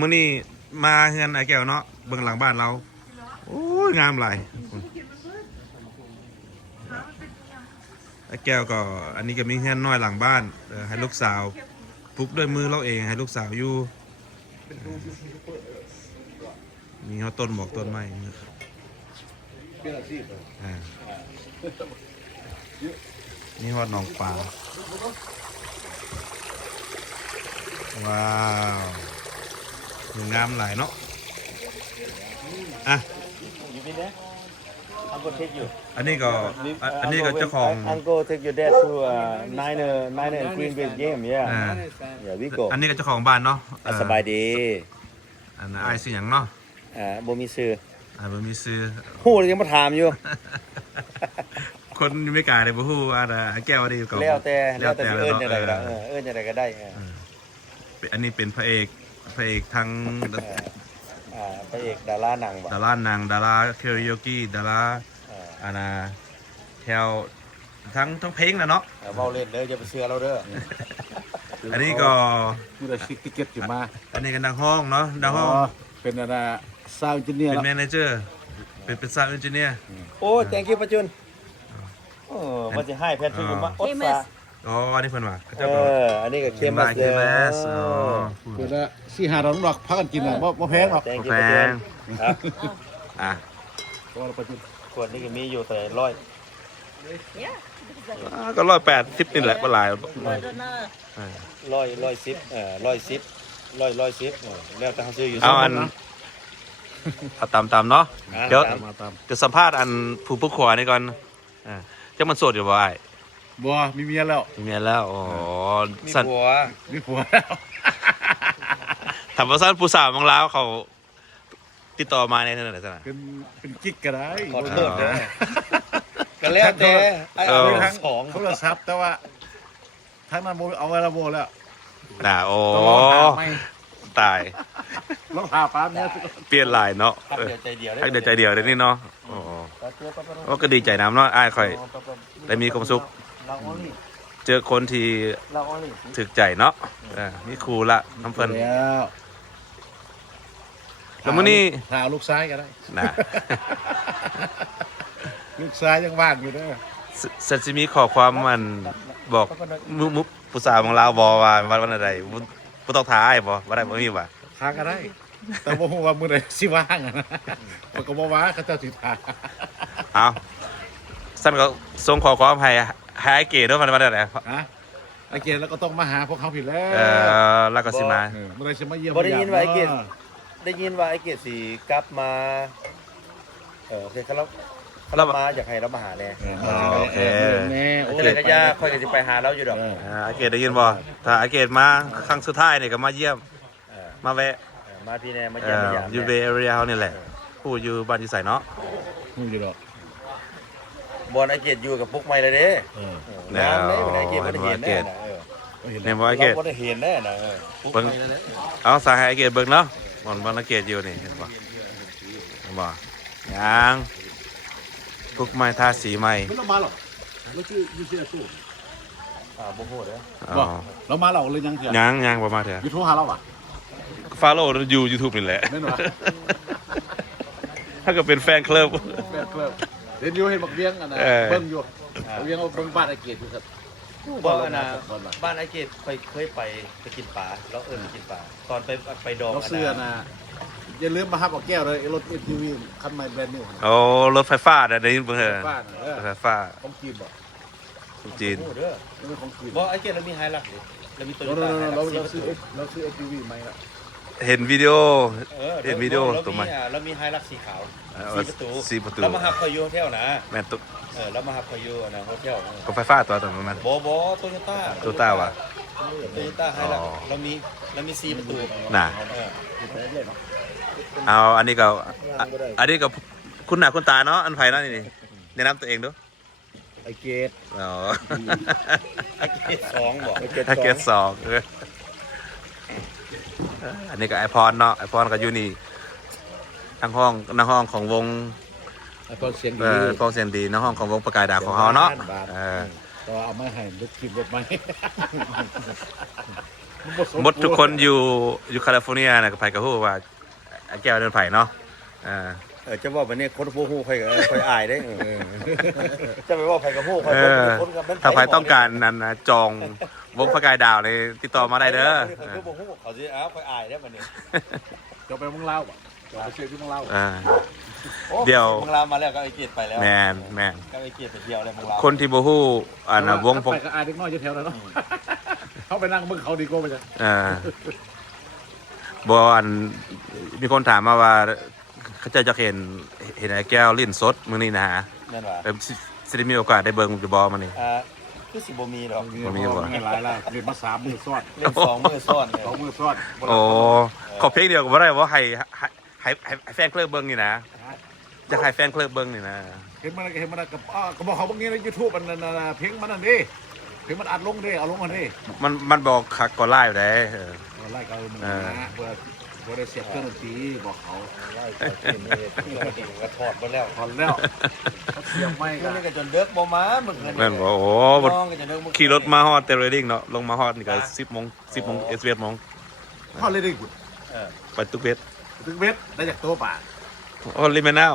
มื้อนี้มาเฮือนไอ้แก้วเนาะเบื้องหลังบ้านเราโอ้ยงามหลายไอ้แก้วก็อันนี้ก็มีเฮือนน้อยหลังบ้านให้ลูกสาวปลูกด้วยมือเราเองให้ลูกสาวอยู่มีเขาต้นบอกต้นไม้นี่ฮอดหนองปลาว้าวงามหลายเนาะอ่ะอันนี้ก็เจ้าของ Uncle take your dad to Niner and Greenway game yeah we go อันนี้ก็เจ้าของบ้านเนาะ สบายดี อันนั้นไอ้สิหยังเนาะ บ่มีชื่อ บ่มีซื้อ ฮู้เลยยังมาถามอยู่ คนอเมริกาเนี่ยบ่ฮู้ว่าแก้วดีก็ แล้วแต่สิเอิ้นจังได๋ก็ได้เอิ้นจังได๋ก็ได้อันนี้เป็นพระเอกทั้งพระเอกดาราหนังบ่ดาราหนังดาราคาราโอเกะดาราอันน่ะแถวทั้งเพลงน่ะเนาะเว้าเล่นเด้ออย่าไปเชื่อเราเด้ออันนี้ก็ผู้ได้ซิกติเก็ตอยู่มาอันนี้ก็ดังห้องเนาะดังห้องเป็นอะไรซาวด์เอนจิเนียร์เป็นแมเนเจอร์เป็นซาวด์เอนจิเนียร์โอ้ thank you ป้าจุนว่าสิให้แพทย์ช่วยมาอดซะอ๋ออันนี้เพิ่นว่าเจ้าอันนี้ก็เคมัสเด้อเพิ่นละ4-5 ดอกพากันกินน่ะบ่แพงหรอกแพงครับขวดนี้ก็มีอยู่แต่100ก็180นี่แหละบ่หลาย110 แล้วแต่เฮาซื้ออยู่เอาอันเอาตามเนาะเดี๋ยวจะสัมภาษณ์อันผู้ขวานี่ก่อนจังมันโสดอยู่บ่อ้ายบ่มีเมียแล้วมีเมียแล้วอ๋อมีผัวแล้วถามว่าซั่นผู้สาวบางลาวเขาติดต่อมาในนั้นได้ซั่นน่ะเป็นกิ๊กก็ได้ขอโทษนะก็แล้วแต่เอาทั้งโทรศัพท์แต่ว่าทั้งนั้นบ่เอาไว้ละบ่แล้วโอ้ตายลองหาปามเนี่ยเปลี่ยนหลายเนาะฮักเดียวใจเดียวฮักเดียวใจเดียวเด้นี่เนาะโอ้ก็ดีใจนำเนาะอ้ายค่อยได้มีความสุขเจอคนที่ถึกใจเนาะนี่ครูละน้ำเพิ่นแล้วมื้อนี้หาลูกซ้ายก็ได้นะลูกซ้ายยังว่างอยู่เด้อสัตสิมีข้อความมันบอกมุผู้สาวของเราบ่ว่าวันใดบ่ต้องท้าอ้ายบ่ได้บ่มีว่าท้าก็ได้แต่บ่ฮู้ว่ามื้อใดสิว่างนะมันก็บ่ว่าเขาเจ้าสิท้าเอาซั่นก็ส่งข้อความให้ไอ้เก๋ด้วยมันได้แล้วไอ้เก๋แล้วก็ต้องมาหาพวกเขาผิดแล้วแล้วก็สิมาเมื่อไรจะมาเยี่ยมบ่ได้ยินว่าไอ้เก๋สิกลับมาเขามาอยากให้เรามาหาแน่โอเคจะเลยก็ยากค่อยสิไปหาเราอยู่ดอกไอ้เก๋ได้ยินบ่ถ้าไอ้เก๋มาครั้งสุดท้ายนี่ก็มาเยี่ยมมาแวะมาพี่แน่มาเยี่ยมมาหยามอยู่เบย์แอเรียเฮานี่แหละผู้อยู่บ้านอยู่ไสเนาะอยู่ดอกบอลไอเกตอยู่กับปุ๊กไม่เลยเด้น้ำเลยไอเกตไม่ได้เห็นแน่เนี่ยบอลไอเกตไม่ได้เห็นแน่นะเบิ้งเอาสายไอเกตเบิ้งเนาะบอลไอเกตอยู่นี่เห็นป่ะยังปุ๊กไม้ทาสีใหม่ไม่ต้องมาหรอกเราชื่อยูเซียสู้โบ้โหเด้อเรามาเราเลยยังเถอะยังประมาณเถอะยูทูบหาเราอ่ะฟาโร่อยู่ YouTube นี่แหละถ้าเกิดเป็นแฟนคลับเห็นอยู่เห็นบักเลี้ยงอ่ะนะเบิ้งอยู่เลี้ยงเอาเบิ้งบ้านไอเกตอยู่ครับบ้านไอเกตเคยไปกินปลาแล้วไปกินปลาตอนไปดองเราเสื้อนะอย่าลืมมาฮับเอาแก้วเลยรถ SUV คันใหม่แบรนด์นิวโอ้รถไฟฟ้าได้ยินเบิ่งเหรอรถไฟฟ้าของจีนบ่ของจีนไม่ของจีนบ่ไอเกตเรามีไฮลักซ์เรามีตัวเราซื้อ SUV ใหม่ละเห็นวิดีโอตัวใหม่เรามีไฮลักซ์สีขาว4 ประตูเรามาฮับคอยโยเทลนะแม่นตุ๊เรามาฮับคอยโยนะโฮเทลกับไฟฟ้าตัวมันบ่โตโยต้าว่ะโตโยต้าไฮลักซ์เรามี4 ประตูน่ะเอาอันนี้ก็คุณหน้าคุณตาเนาะอันไผเนาะนี่แนะนำตัวเองดูไอเกตอ๋อไอเกต2บ่ไอเกต2อันนี้ก็ไอพรเนาะไอพรก็อยู่นี่ทั้งห้องของวงไอพรเสียงดีในห้องของวงประกายดาวของเขาเนาะก็เอามาให้รถคลิปรถใหม่ หมดทุกคนอยู่แคลิฟอร์เนียนะก็ไปกับฮู้ว่าไอ้แก้วเดินไผ่เนาะจะว่าวันนี้คนผู้ฮู้ใครก็ค่อยอายได้จะไปว่าใครกับฮู้ใครคนกับ ถ้าใครต้องการนั้นนะจองวงพระกายดาวเลยติดต่อมาได้เด้อคือผู้ฮู้เขาสิค่อยอายได้บัดนี้จะไปเมืองลาวบ่ไปเชื่อที่เมืองลาวเดี๋ยวเมืองลาวมาแล้วก็ไอ้เกียรติไปแล้วแม่นก็ไอ้เกียรติไปเที่ยวเลยเมืองลาวคนที่บ่ฮู้วงพงไปก็อายเด็กน้อยอยู่แถวนั้นเนาะเขาไปนั่งเบิ่งเขาดีกว่าไปจ้ะบ่มีคนถามมาว่าเขาจะเห็นไอ้แก้วลิ้นสดมื้อนี้นะฮะนั่นว่าสิได้มีโอกาสได้เบิ่งอยู่บ่มื้อนี้คือสิบ่มีดอกบ่มีบ่หลายแล้วเล่นมา3 มื้อซ้อนเล่น2 มื้อซ้อน2 มื้อซ้อนโอ้ขอเพลงเดียวก็บ่ได้ว่าให้แฟนเคลิบเบิ่งนี่นะจะให้แฟนเคลิบเบิ่งนี่นะเห็นมันก็บอกเขาบางทีใน YouTube มันเพลงมันนั่นดิเพลงมันอัดลงดิเอาลงมันดิมันบอกคักก็ไลฟ์ได้ไล่ก็มันนะเพื่อได้เสียบเครื่องดนตรีบอกเขาไล่ก็เห็นนี่ก็ถอดหมดแล้วเสียบไม่กันนี่ก็จนเด็กบ่มามึงนั่นบ่โอ้ขี่รถมาฮอดเตเรดิ้งเนาะลงมาฮอดนี่ก็10 โมง11 โมงฮอดเลยดิกุไปตุกเบ็ดได้จากตัวป่าโอ้ลิเมนาว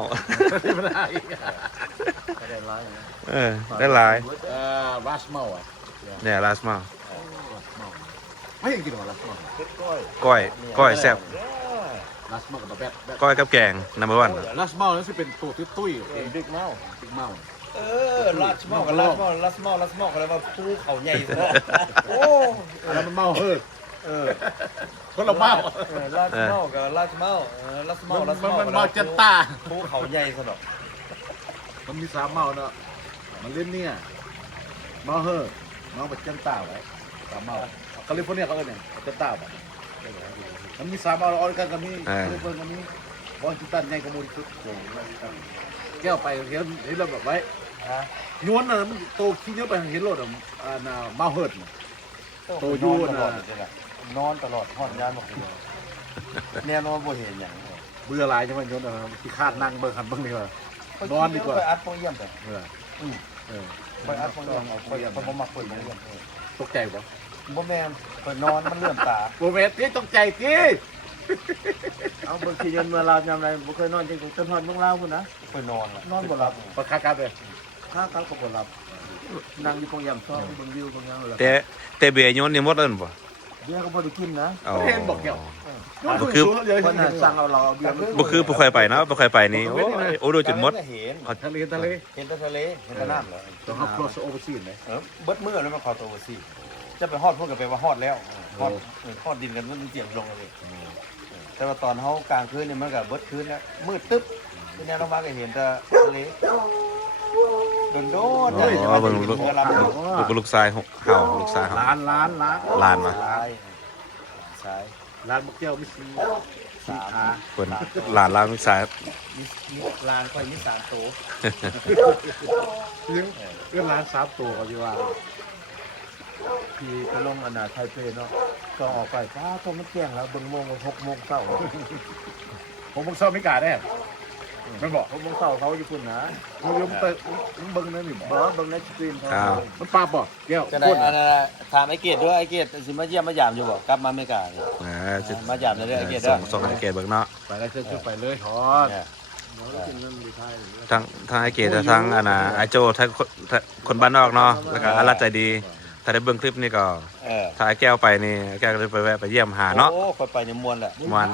ได้หลายลาสเมาอ่ะเนี่ยลาสเมาไม่ยังกินหรอลาสเมาก้อยแซ่บลาสเมากับแบบก้อยกับแกงนัมเบอร์วันลาสเมานั่นสิเป็นตัวตุ้ยบิ๊กเมาลาสเมากับลาสเมาอะไรมาภูเขาใหญ่ซะโอ้แล้วมันเมาเฮ้ยคนละเมาลาสเมากับลาสเมามันเมาจันตาภูเขาใหญ่ซะเนาะมันมี3 เมาเนาะมันเล่นเนี่ยเมาเฮ้ยเมาแบบจันตาไว้3 เมาแคลิฟอร์เนียเขาเนี่ยจันตาแบบมันมี3 เมาออริกอนก็มีแคลิฟอร์เนียก็มีวอชิงตันใหญ่กว่ามูลสุดแก้วไปเห็นเราแบบไว้ย้วนน่ะมันโตขี้เยอะไปเห็นรถอ่ะเมาเฮิร์ดโตย้วนน่ะนอนตลอดทอดยานบอกเนี่ยนอนบ่เห็นอย่างเบื่อหลายจังมันย้วนน่ะที่คาดนั่งเบิ่งหันเบิ่งนี่ว่านอนดีกว่าไปอัดโปรเยี่ยมไปไปอัดโปรเยี่ยมไปบ่มักคนอย่างเงี้ยตกใจบ่บ่แม่นไปนอนมันเลื่อมตาบ่แม่นติตกใจติเอาบางทีเมื่อเรายามใดบ่เคยนอนจริงจนฮอดเมืองลาวพุ่นนะไปนอนบ่หลับบ่คักกันเลยคักก็บ่หลับนั่งอยู่โรงแรมซ้อมเบิ่งวิวเบิ่งหยังเลยแต่เบียร์โยนนี่หมดแล้วบ่เบียร์ก็บ่ได้กินนะเห็นบอกแก้วบ่คือคนน่ะสั่งเอาเราเบียร์บ่คือบ่ค่อยไปเนาะบ่ค่อยไปนี่โอ้ดูจนหมดทะเลเห็นแต่น้ำเหรอต้องเฮา cross over sea มั้ยเบิดมื้อแล้วมันเข้าตัว oversea จะไปฮอดพุ่นก็แปลว่าฮอดแล้วฮอดดินกันมันเจียมลงเลยแต่ว่าตอนเขากลางคืนเนี่ยมันกับเบิดคืนแล้วมืดตึ๊บที่นี่เรามาก็เห็นแต่ทะเลโดนอ๋อเบิ่งลูกชายเห่าลูกชายเห่าล้านมาล้านบักเจ้ามี3ขาเพิ่นล้านลูกชายมีล้านค่อยมี3ตัวเรื่องล้าน3ตัวก็สิว่าพี่ไปลงอนาไทยเพลเนาะก็ออกไปป้าต้องมันแจ้งแล้วเบิ่งโมง6 โมงเช้าผมบ่เช้าไม่กล้าแน่ไม่บอก6 โมงเช้าเขาอยู่พุ่นนะมึงเบิ่งนั่นนี่บ่เบิ่งในสกรีนเขามันปาบ่แก้วจะได้ถามไอ้เกดด้วยไอ้เกดสิมาเยี่ยมมายามอยู่บ่กลับมาอเมริกานี่มายามเรื่อยๆไอ้เกดเด้อส่งไอ้เกดเบิ่งเนาะไปได้ขึ้นไปเลยทอดทางไอ้เกดทางไอ้โจถ้าคนบ้านนอกเนาะแล้วก็อารักใจดีถ้าได้เบิ่งคลิปนี่ก็ถ้าไอ้แก้วไปนี่แก้วก็เลยไปแวะไปเยี่ยมหาเนาะโอ้ค่อยไปในมวลแหละมวล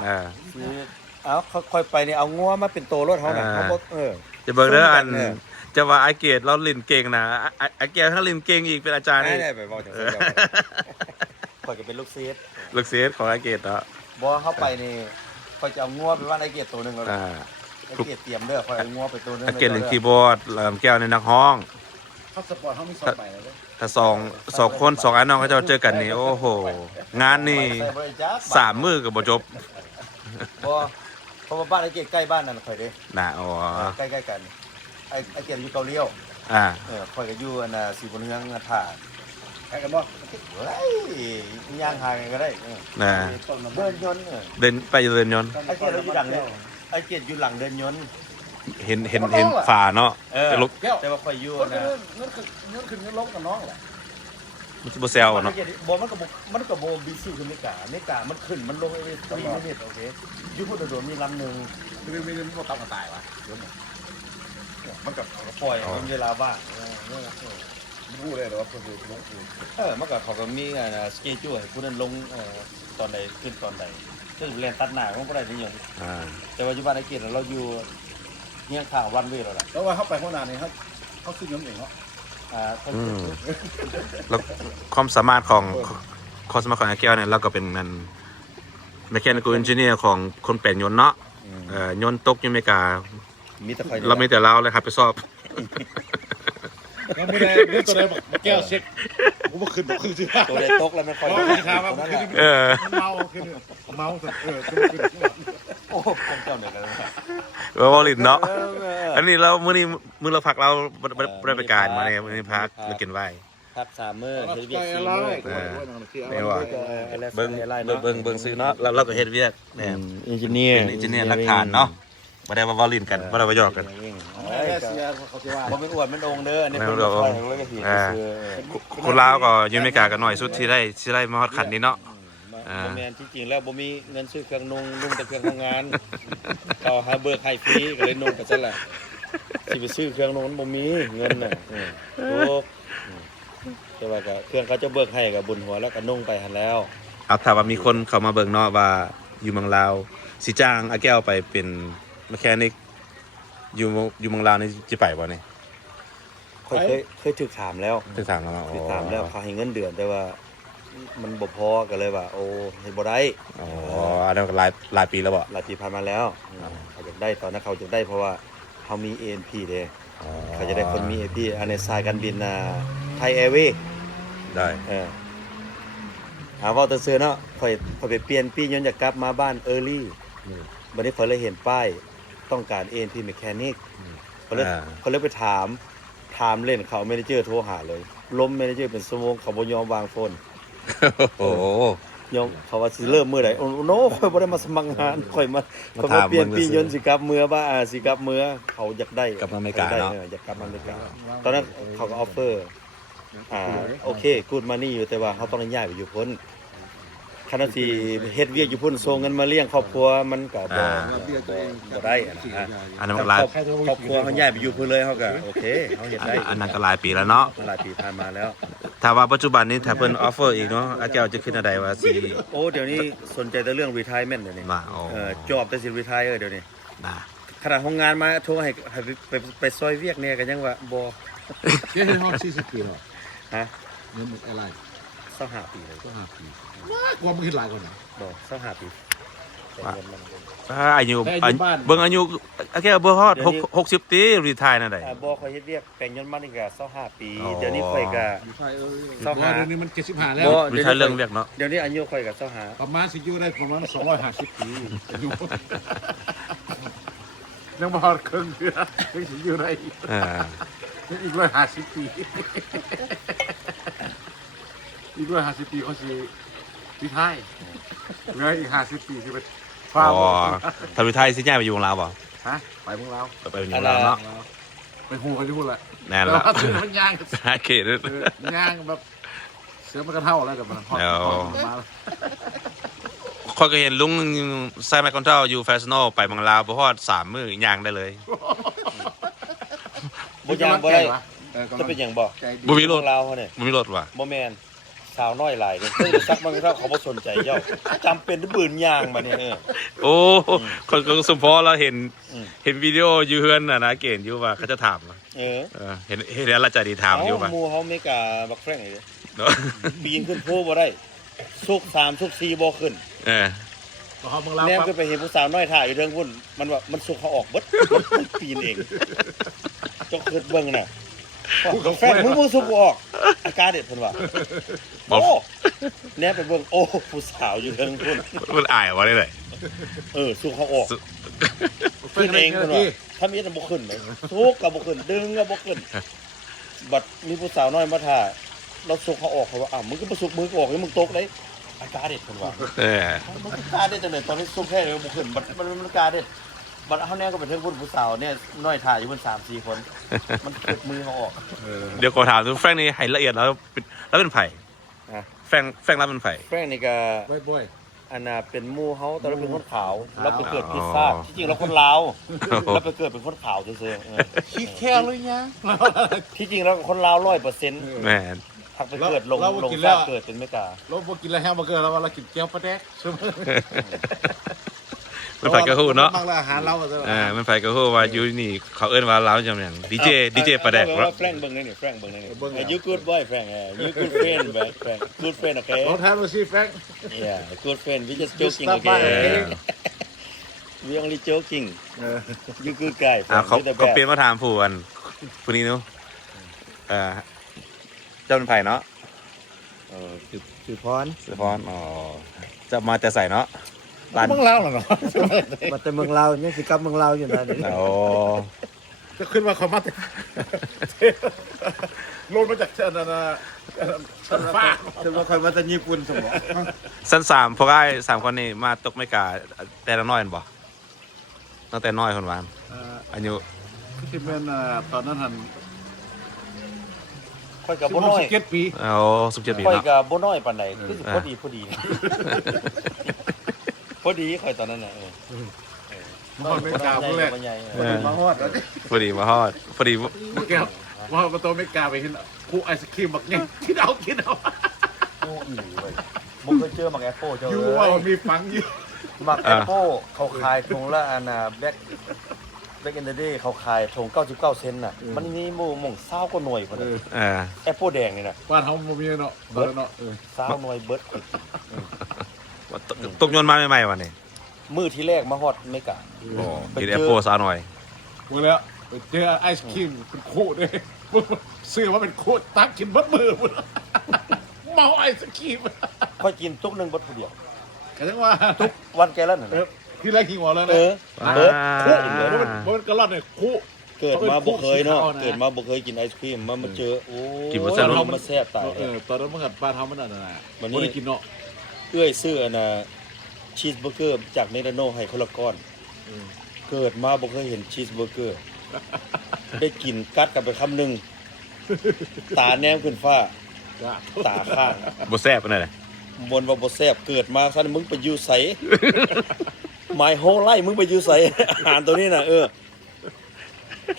เอาค่อยไปนี่เอางัวมาเป็นโตรถเขาน่ะเขาบ่จะเบิ่งเด้ออันจะว่าไอ้เกดเราลิ้นเก่งนะไอ้แก้วถ้าลิ้นเก่งอีกเป็นอาจารย์นี่ได้ไปบอกจังซี่ค่อยก็เป็นลูกเซฟของไอ้เกดเนาะบ่เข้าไปนี่ค่อยจะเอางัวไปว่าไอ้เกดตัวนึงก่อนไอ้เกดเตรียมเด้อค่อยเอางัวไปตัวนึงไอ้เกดเล่นคีย์บอร์ดแก้วในนักห้องพาสปอร์ตเฮามี2ใบแล้วเด้อถ้า2คน2อันน้องเขาจะเจอกันนี่โอ้โหงานนี่3 มื้อก็บ่จบบ่เพราะว่าบ้านไอ้เกดใกล้บ้านนั่นค่อยเด้น่ะอ๋อใกล้ๆกันไอ้เกดอยู่เกาเลี้ยวค่อยก็อยู่อันน่ะสีบนเฮืองท่าใกล้กันบ่เฮ้ยย่างหากันก็ได้น่ะเดินยนต์เดินไปเดินยนต์ไอ้เกดอยู่หลังเนี่ยไอ้เกดอยู่หลังเดินยนต์เห็นฝาเนาะแต่ว่าค่อยอยู่นะนั่นคือเงินลงกับน้องแหละ มันสิบ่แซวเนาะ บ่มันก็บ่บิซี่คืออเมริกามันขึ้นมันลงไอ้3มินิโอเคอยู่พุ่นโดนมีลำนึง ไม่ได้มันตับกระต่ายวะเดี๋ยวมันก็ปล่อยมันเวลาว่าง มันรู้เลยเหรอว่าคนดูลงทุน มันก็เขาก็มีสเกจูให้ผู้นั้นลงตอนใดขึ้นตอนใดซึ่งเรียนตัดหน้ามันบ่ได้นิยม อ่า แต่ว่าอยู่บ้านไอ้เกียรติเราอยู่เฮียงข้างวันเวแล้วล่ะ แล้วว่าเขาไปข้างหน้านี่เขาซื้อเงินเองเนาะ แล้วความสามารถของไอ้แก้วเนี่ยเราก็เป็นมัน mechanical engineer ของคนแปลงยนต์เนาะยนต์ตกอยู่อเมริกา มีแต่คอย เรามีแต่เราเลยครับไปสอบ แล้วไม่ได้เรื่องตัวใดบอกแก้วเช็คกูมาขึ้นจริง ตัวได้ตกแล้วไม่ค่อย ไม่ถามว่ามันขึ้น มันเมาขึ้นขึ้น โอ้ของเจ้าเนี่ยกันเลย วอลลินเนาะอันนี้เรามื้อเราพักเราบริการมาเนี่ยมื้อนี้พักเรากินไว้ พัก3มื้อเฮ็ดเวียก4 อะไร มื้อ ไม่ว่าเบิ่งซื้อเนาะเราก็เฮ็ดเวียกแหน่ อินจิเนียร์ เป็นอินจิเนียร์นักฐานเนาะบ่ได้ว่าวอลลินกันบ่ได้ว่าหยอกกัน เขาจะว่า บ่เป็นอวดมันองเด้ออันนี้เป็นคอยของเลยก็สิซื้อ คนลาวก็อยู่อเมริกากันหน่อยสุดที่ได้มาฮอดขันนี้เนาะ บ่แม่นที่จริงแล้วบ่มีเงินซื้อเครื่องนุ่งแต่เครื่องทำงานเขาหาเบิกให้ฟรีก็เลยนุ่งไปซั่นแหละสิไปซื้อเครื่องนุ่งมันบ่มีเงินน่ะโอ้แต่ว่าก็เครื่องเขาจะเบิกให้ก็บุญหัวแล้วก็นุ่งไปหั่นแล้ว เอาถ้าว่ามีคนเข้ามาเบิ่งเนาะว่าอยู่เมืองลาวสิจ้างอาแก้วไปเป็นแมคานิกอยู่เมืองลาวนี่สิไปบ่นี่ เคยถูกถามแล้ว ถึงถามแล้ว ถูกถามแล้วเขาให้เงินเดือนแต่ว่ามันบ่พอก็เลยว่าโอ้เฮ็ดบ่ได้ อ๋ออันนั้นก็หลายปีแล้วบ่ หลายปีผ่านมาแล้วเขาอยากได้ตอนนั้นเขาอยากได้เพราะว่าเขามี ANP เด้ อ๋อ เขาจะได้คนมี ANP อันในสายการบินไทยแอร์เวย์ ได้ ว่าแต่ซื้อเนาะข่อยไปเปลี่ยนปีย้อนจากกลับมาบ้านเออร์ลี่บัดนี้ข่อยเลยเห็นป้ายต้องการ ANP Mechanic เขาเลยไปถามเล่นเขาเมเนเจอร์โทรหาเลยล้มเมเนเจอร์เป็นชั่วโมงเขาบ่ยอมวางโฟน โอ้โห ยอมเขาว่าสิเริ่มมื้อใดโอ้โนข่อยบ่ได้มาสมัครงานข่อยมาเปลี่ยนปียนต์สิกลับเมื่อว่าสิกลับเมื่อเขาอยากได้ กลับมาอเมริกาเนาะ อยากกลับมาอเมริกาตอนนั้นเขาก็ออฟเฟอร์โอเคกูดมานี่อยู่แต่ว่าเขาต้องย้ายไปอยู่พ้นคณะที่เฮ็ดเวียกอยู่พุ่นส่งเงินมาเลี้ยงครอบครัวมันก็บ่ได้นะ อันนั้นก็หลาย ครอบครัวเขาย้ายไปอยู่พุ่นเลยเขาก็โอเคเขาเฮ็ดได้ อันนั้นก็หลายปีแล้วเนาะ หลายปีผ่านมาแล้ว ถ้าว่าปัจจุบันนี้ถ้าเพิ่นออฟเฟอร์อีกเนาะอาแก้วจะขึ้นอะไรว่าสิ โอ้เดี๋ยวนี้สนใจแต่เรื่อง retirement เดี๋ยวนี้ มาโอ้ จอบแต่สิ retire เดี๋ยวนี้ นะ ขนาดห้องงานมาโทรให้ไปซอยเวียกเนี่ยก็ยังว่าบ่ เชื่อให้ห้อง40 ปีหรอ ฮะ เงินหมดอะไร 25ปีเลย ก็5 ปีกว่ามึงเห็นหลายคนนะ บ่25ปีแต่เงินมัน อายุเบิ่งอายุอาแก้วบ่ฮอด60ปีรีไทร์นั่นได้ บ่ค่อยเฮ็ดเวียกแปลงยนต์มันนี่ก็25ปี อ๋อ เดี๋ยวนี้ค่อยก็ ใช่เดี๋ยวนี้มัน75แล้ว รีไทร์เรื่องเรียกเนาะ เดี๋ยวนี้อายุค่อยก็ ประมาณสิอยู่ได้ประมาณ250 ปีอยู่ยังบ่ฮอดครึ่งเดือนยังสิอยู่ได้อีก อีก150 ปีอีก150 ปีเขาสิที่ไทยเหลืออีก50 ปีที่ไปฟ้า อ๋อถ้ารีไทร์สิย้ายไปอยู่เมืองลาวบ่ ฮะไปเมืองลาว ไปอยู่เมืองลาวเนาะ ไปฮู้กันอยู่พุ่นแหละ แน่น แล้ว ละ มันย่าง โอเคเด้อย่าง แบบเสือมันก็เท่าแล้วกับมันฮอดมา ข้อยก็เห็นลุงใส่ไมค์คอนโทรลอยู่แฟชั่นอลไปเมืองลาวบ่ฮอด3มื้อย่างได้เลย 25บ่ยังบ่ได้จะเป็นหยังบ่ บ่มีรถ ลาวเขาเนี่ย บ่มีรถว่ะ บ่แม่นสาวน้อยหลายเนี่ยซักมันก็เขาบ่สนใจเจ้าจำเป็นบืนย่างมาเนี่ย โอ้คนก็สมพอเราเห็นวิดีโออยู่เฮือนน่ะนะเกณฑ์อยู่ว่าเขาจะถามเห็นแล้วละใจดีถามอยู่ป่ะ หมู่เฮาไม่กล้าบักแฟรงนี่ เนาะ ปีนขึ้นโพบ่ได้สุก3สุก4บ่ขึ้น เขาเมืองลาว แนมขึ้นไปเห็นผู้สาวน้อยถ่ายอยู่เทิงพุ่นมันว่ามันสุกเขาออกเบิดมันปีนเองเจ้าคิดเบิ่งน่ะแฟนมึงสุกออกอาการเด็ดเพิ่นว่าโอ้แนมไปเบิ่งโอ้ผู้สาวอยู่เทิงพุ่น มันอายว่าได้เลย สุกเขาออกขึ้นเองเพิ่นว่าถ้ามีแต่บ่ขึ้นไหมสุกก็บ่ขึ้นดึงก็บ่ขึ้นบัดมีผู้สาวน้อยมาถ่ายเราสุกเขาออกเขาว่ามึงก็บ่สุกมือก็ออกให้มึงตกเลยอาการเด็ดเพิ่นว่า มันกล้าได้จังเลยตอนนี้ซุกแค่เลยบุขึ้นมันกล้าได้บัดเขาแน่ก็เป็นเรื่องพูดผู้สาวเนี่ยน้อยถ่ายอยู่บน3-4 คนมันเกิดมือเขาออก เดี๋ยวขอถามทุกแฟนนี่ให้ละเอียดแล้วเป็นไผ่ แฟงรับเป็นไผ แฟรงค์นี่ก็ บ่อย อันน่ะเป็นหมู่เฮาแต่เราเป็นคนขาว ขาว เราไปเกิดพิซซ่าที่จริงเราคนลาวเราไปเกิดเป็นคนขาวซื่อๆ คิดแค่เลยยัง ที่จริงเราคนลาว100% แม่น หักไปเกิดลง เรา ลง กินแล้ ชาว ติเกิดเป็นอเมริกา เราบ่กินแล้วแฮมเบอร์เกอร์แล้วเรากินแก้วปลาแดกใช่ไหม มันไผก็ฮู้เนาะ บางร้านอาหารเราอะ มันไผก็ฮู้ว่าอยู่นี่เขาเอิ้นว่าลาวจังหยังดีเจประแดก เอา เนาะ แฟรงค์เบิ่งนี่แฟรงค์เบิ่งนี่ you good boy Frank you good friend Frank good friend okay เราทำมาสิแฟรงค์ yeah good friend we just joking Stop by, okay okay? we only joking you good guy เขา Frank, you're the เขาเปลี่ยน best มาถามผู้อันผู้นี้เนาะเจ้าเป็นไผเนาะ คือพร สุพรอ๋อจะมาแต่ใส่เนาะร้าน เมืองลาวเหรอเนาะ มาแต่เมืองลาวยังสิกลับเมืองลาวอยู่นะนี่ โอ้ จะขึ้นมาเขามาแต่ลงมาจากชั้นฟ้า จะมาคอยมาแต่ญี่ปุ่นสมอง สั้น3พวกอ้าย3คนนี้มาตกไม่กาแต่ละน้อยนั่นบ่ตั้งแต่น้อยคนวานอายุ ที่เป็นตอนนั้นหัน ค่อยกับบ่น้อย 17 ปี โอ้17ปี ค่อย เนาะ กับบ่น้อยปานใดคือสิพอดีพอดีค่อยตอนนั้นน่ะ มาฮอดเมกาเมื่อแรก บ่ใหญ่ มาฮอดแล้วนี่ พอดีมาฮอดพอดี มาแก้วมาฮอดประตูเมกาไปเห็นคู่ไอศครีมบักเนี่ยกินเอา โอ้อีหลีเว้ยบ่เคยเจอมักแอปเปิ้ลเจ้า อยู่ เอ้ ว่าย มีฟังอยู่ มักแอปเปิ้ลเขาขายถุงละอันน่ะแบ็คอินเดอะเดย์เขาขายถุง99 เซนต์น่ะมันมีหมู่หม่อง20กว่าหน่วยพุ่นน่ะ อ่า แอปเปิ้ลแดงนี่น่ะ บ้านเฮาบ่มีเนาะตอนนั้นเนาะ 20หน่วยเบิด ตกยนต์มาใหม่ๆวันนี้ มื้อที่แรกมาฮอดอเมริกา โอ้กินแอปเปิลซะหน่อย หมดแล้วไปเจอไอศครีมเป็นคู่ด้วยซื้อมาเป็นคู่ตักกินเบิดมือพุ่นเมาไอศครีม ค่อยกินตุกหนึงเบิดผู้เดียว ก็จังว่า ตุกวันแกลลันน่ะ ที่แรกกินหัวแล้ว เอ นะ อเบิด คู่มันกระลอนเนี่ยคู่ เกิดมาบ่เคยเนาะเกิดมาบ่เคยกินไอศครีมมาเจอโอ้ กินบ่แซ่บ มันแซ่บตาย ตอนนั้นมันกัดปลาเท้ามันน่ะ วันนี้ บ่ได้กินเนาะ เอื้อยซื้ออันน่ะชีสเบอร์เกอร์จากเมกาโนให้คนละก้อน เกิดมาบ่เคยเห็นชีสเบอร์เกอร์ ได้กินกัดกันไปคำหนึ่ง ตาแนมขึ้นฟ้า จ้า ตาข้าง บ่แซ่บปานใดเลย บนว่าบ่แซ่บเกิดมาซั่นมึงไปอยู่ไส My whole life มึงไปอยู่ไส อาหารตัวนี้น่ะ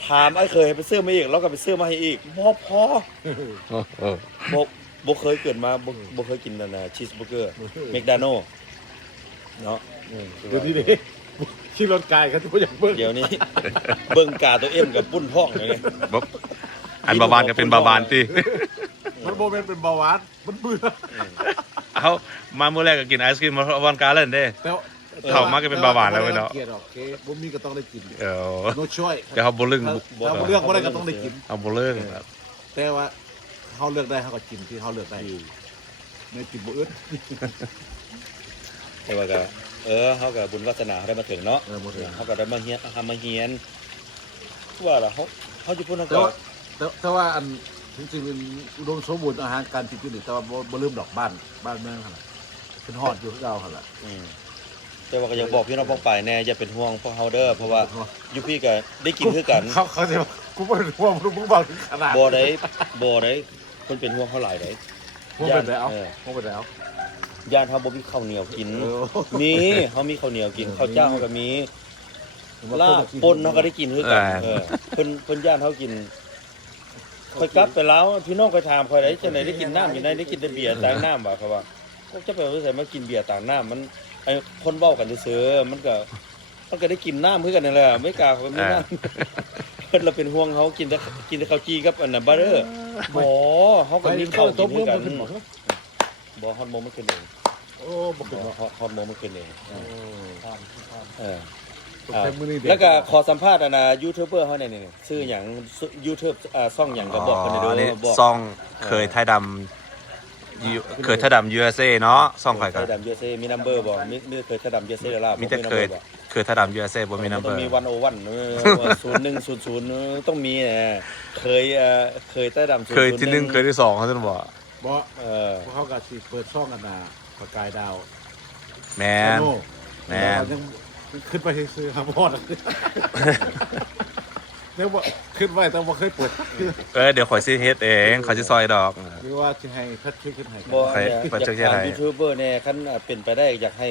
ถามไอ้เคยให้ไปซื้อมาอีกแล้วก็ไปซื้อมาให้อีกบ่พอ บ่เคยเกิดมาบ่เคยกินนั่นน่ะชีสเบอร์เกอร์เมกดาโนเนาะ เดี๋ยวนี้ดิขี่รถกายเขาจะบ่อยากเบิ่ง เดี๋ยวนี้ เบิ่งกาตัวเอ็มกับปุ้นท้องอย่างเงี้ย บ่อันบาบานก็เป็นบาบานติ มันโมเมนต์เป็นเบาหวานมันเบื่อ เอามามื้อแรกก็กินไอศกรีมมาวันกาเล่นเด้ แต่ เข้ามาก็เป็นเบาหวานแล้วเว้ยเนาะ เกลียดหรอกโอเคบ่มีก็ต้องได้กิน เออ no choice แต่เขาบ่เรื่อง ถ้าเลือกบ่ได้ก็ต้องได้กิน เอาบ่เรื่องครับ แต่ว่าเขาเลือกได้เขาก็กินที่เขาเลือกได้ไม่กินบ่อึด แต่ว่าก็เขาก็บุญวาสนาเขาได้มาถึงเนาะ บ่ถึง เขาก็ได้มาเฮียนว่าล่ะเขาอยู่พุ่น แต่ ก็ ว่าแต่ว่าอันจริงๆเป็นอุดมสมบูรณ์อาหารการกินอยู่นี่แต่ว่าบ่ลืมดอกบ้านเมืองหั่นล่ะเป็นฮอดอยู่คือเก่าหั่นล่ะ แต่ว่าก็อยากบอกพี่น้องป้องไปแน่อย่าเป็นห่วงพวกเฮาเด้อเพราะว่าอยู่พี่ก็ได้กินคือกัน เขาสิว่ากูบ่ได้ห่วงมึงบอกถึงขนาด บ่ได้เพิ่นเป็นห่วงเขาหลายได้ ห่วงไปแล้วห่วงไปแล้ว ย่านเฮาบ่มีข้าวเหนียวกิน มีเฮามีข้าวเหนียวกินข้าวเจ้าเฮาก็มีลาบป่นเฮาก็ได้กินคือกันเพิ่นย่านเฮากินค่อยกลับไปแล้วพี่น้องค่อยถามค่อยได้จังได๋ได้กินน้ำอยู่ไหนได้กินแต่เบียร์ต่างน้ำบ่ครับว่าก็จะไปว่าใส่มากินเบียร์ต่างน้ำมันไอ้คนเว้ากันซื่อๆมันก็ได้กินน้ำคือกันนั่นแหละไม่กล้าเขาก็มีน้ำเพิ่นเราเป็นห่วงเฮากินแต่ข้าวจีกับอันน่ะบัตเตอร์บ่เฮาก็มีข้าวกินคือกันบ่ฮอดโมมันขึ้นเอง โอ้บ่ขึ้นเนาะ ฮอดโมมันขึ้นเองแต่มื้อนี้ แล้วก็ขอสัมภาษณ์อันน่ะยูทูบเบอร์เฮาเนี่ยนี่ชื่อหยัง YouTube ช่องหยังก็บอกเพิ่นได้ อ๋อ เด้ นี่ อบอก ซ่องเคยไทยดำเคยไทยดำ USA เนาะซ่องข่อยก็ เคยดำ USA มีนัมเบอร์บ่มีเคยดำ USA ล่ะ มีแต่เคยไทยดำ USA บ่มีนัม ต้ เบ อ อง ร์ มี101 0100ต้องมีเคยใต้ดำ เคยที่1เคยที่2เขาซั่นบ่ บ่เขาก็สิเปิดช่องกันน่ะประกายดาว แม่น แม่น ยังขึ้นไปซื้อหาบอด เดี๋ยวว่าขึ้นไว้แต่ว่าเคยเปิด เดี๋ยวข่อยซื้อเฮ็ดเองข่อยสิซอยดอก หรือว่าจะให้พัดขึ้นให้ บ่ ใคร อยาก เปิดเจอที่ไหน ถามยูทูบเบอร์เนี่ยคันเป็นไปได้อยากให้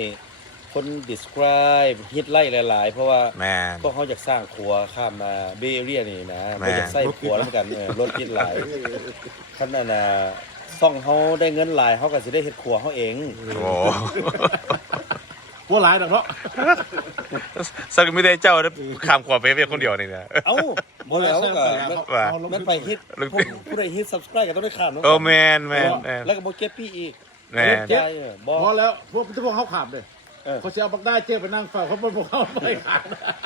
คน describe ฮิตไล่หลายๆ เพราะว่า แมน พวกเขาอยากสร้างครัวข้ามมาเบเรียนี่นะ แม่ บ่อยากใส่ครัวแล้วกันรถฮิตหลายคันนั้นน่ะซ่องเขาได้เงินหลายเขาก็สิได้เฮ็ดครัวเขาเอง โอ้ หัวหลายดอกเนาะ สักไม่ได้เจ้าได้ข้ามขวบไปเพียงคนเดียวนี่นะ เอ้าบ่แล้วก็ ว่า มันไปฮิตผู้ใดฮิต subscribe ก็ต้องได้ข้ามเนาะ โอ้แมนแมน แล้วก็บ่เก็บพี่อีก แมน ใจบ่ พอแล้วพวกเขาขาบเลย เออ เขาจะเอาบักได้เจ๊ไปนั่งเฝ้าเขาบอกเขาไม่ขาด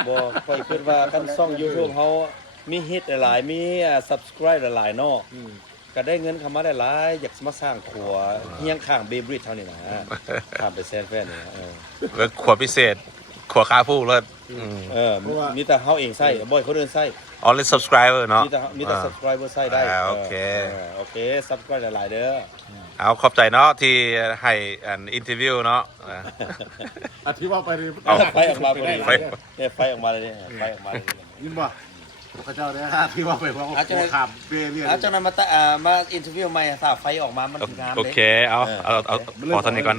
บ่ค่อยคิดว่าคันซ่อง YouTube เขามีฮิตหลายๆมี subscribe หลายๆเนาะก็ได้เงินเข้ามาได้หลายอยากมาสร้างครัวเฮียงข้างเบบริดเท่านี้นะข้ามไปแซนแฟนนี่แล้วขวบพิเศษขวบคาผู้แล้วมีแต่เฮาเองใช้บ่อยเขาเดินใช้ only subscriber เนาะ มีแต่ subscriber ใช้ได้ โอเค โอเค subscribe หลายๆเด้อ เอาขอบใจเนาะที่ให้อันอินเทอร์วิวเนาะ อธิว่าไปเลย เอา ไฟออกมาพอดี ไฟ เนี่ยไฟออกมาเลยเนี่ยไฟออกมาเลย ยินบ่พระเจ้าได้ที่ว่าไปว่าขาบเบเรีย เอาจังนั้นมาอินเทอร์วิวใหม่ถ้าไฟออกมามันถึงงาม โอเคเอาพอเท่านี้ก่อน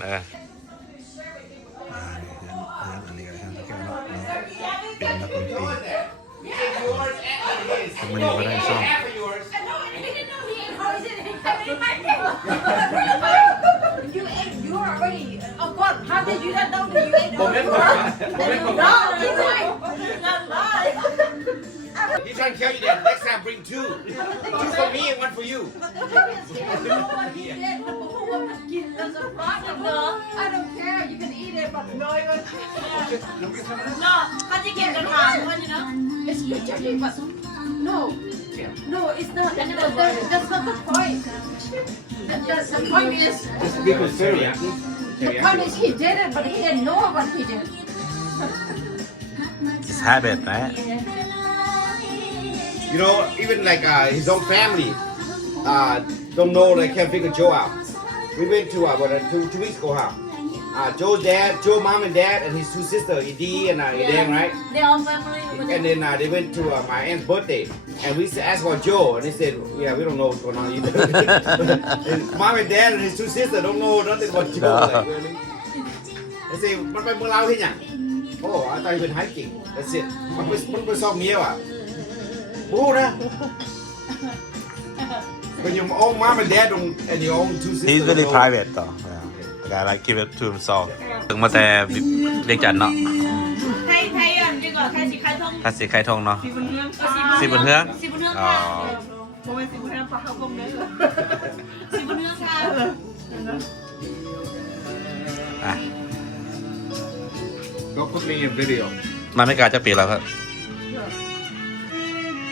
เป็นนักดนตรีมันก็ได้ซ่อม You ate. You already. Oh God! How did you not know that you ate? No, you right. Not lie. He's trying to tell you that next time bring two. Two for me and one for you. He did before there's a problem. No, I don't care. You can eat it, but no, you No, how did you get the car? You know? It's literally, but no. No, it's not. That's not the point. The point is. Because serious. The point is he did it, but he didn't know what he did. it's habit นะ You know, even like his own family don't know they can't figure Joe out. We went to two weeks ago, Joe's dad, Joe mom and dad, and his two sisters, Edie and Edem, right? They all family. And then they went to my aunt's birthday, and we asked for Joe, and they said, "Yeah, we don't know what's going on either." And mom and dad and his two sisters don't know nothing about Joe. Like, really? They say, "Manไปเมืองลาวที่ไหน?" Oh, I thought he was hiking. That's it. มันไปซอกเมียว่ะรู้นะ When your own mom and dad don't, and your own two sisters. he's very don't know. private ต่อแต่การ like keep it to himself ถึงมาแต่เรียกจันเนาะ ไทยอันดีกว่าไทยสีไข่ทอง ถ้าสีไข่ทองเนาะ สีบนเฮือง สีบนเฮือง สีบนเฮือง อ๋อ ค่ะโมเป็นสีบนเฮืองปลาเขากลมเนื้อสีบนเฮืองค่ะ อ่ะ Don't put me in video มันไม่กล้าจะปิดแล้วครับ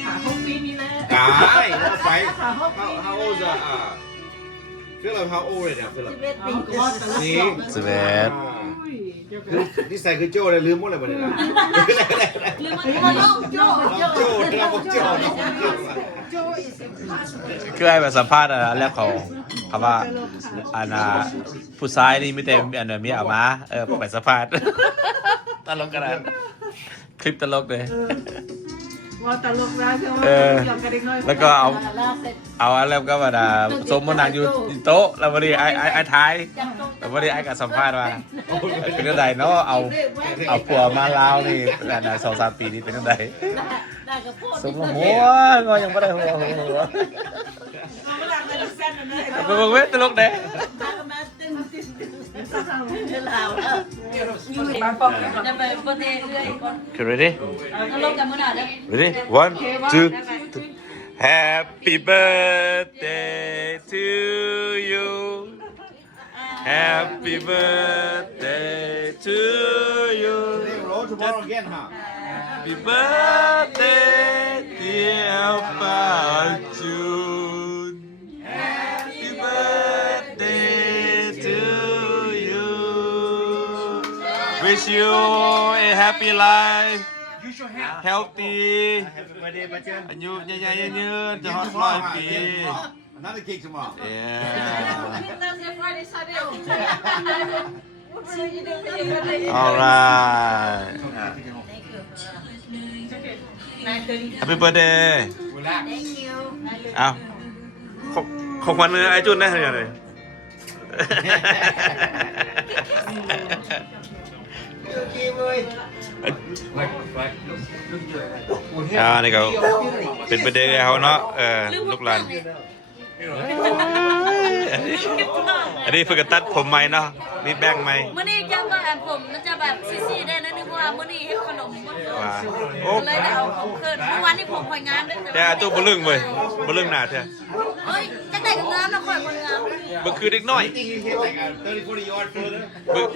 ขาเขาปีนี้แล้ว Guy, how old is Philip? How old right now, Philip? ปีกว่าแต่ละ นี่ สิบเอ็ด คือนิสัยคือโจ้เลยลืมหมดเลยวันนี้นะ ลืมมาโจ้โจ้ โจ้เราบอกโจ้เราบอกโจ้ คือไอ้แบบสัมภาษณ์แรกเขาคำว่าอันผู้ชายนี่ไม่แต่อันเมียเอามาไปสัมภาษณ์ตลกกันนะคลิปตลกเลย ว่าตลกแล้วใช่ไหม แล้วก็เอาอะไรก็มาสมมตินางอยู่โต๊ะแล้ววันนี้ไอ้ท้ายแล้ววันนี้ไอ้กับสัมภาษณ์ว่าเป็นยังไงเนาะเอาผัวมาลาวนี่2-3 ปีนี้เป็นยังไงสมมติหัวงอยังไม่ได้หัวเป็นมึงเว้ยตลกเด้ You ready? Ready? 1, 2, 3. Happy birthday to you. Happy birthday to you. Roll tomorrow again, huh? Happy birthday, dear June. Happy birthday to you. Wish you a happy life, healthy. อายุใหญ่ๆยืนๆจะฮอด100 ปี Another cake tomorrow. Alright. Happy birthday Thank you อ้าวของขวัญไอ้จุนได้ยังไงนี่ก็เป็นประเด็นเขาเนาะลูกหลานอันนี้ฝึกตัดผมใหม่เนาะมีแบ่งใหม่ มื่อนี้จังว่าผมมันจะแบบซีๆได้นะนึกว่ามื่อนี้เฮ็ดขนมมัน ว่าโอ้ เลยได้เอาของขึ้นเมื่อวานนี้ผมคอยงามด้วย แต่ตู้บลึงเว้ยบลึงหนาเถอะ เฮ้ยจังได้งามนะคอยคนงาม บึกคือเด็กน้อย think you hit like a 30-40 yard further บึก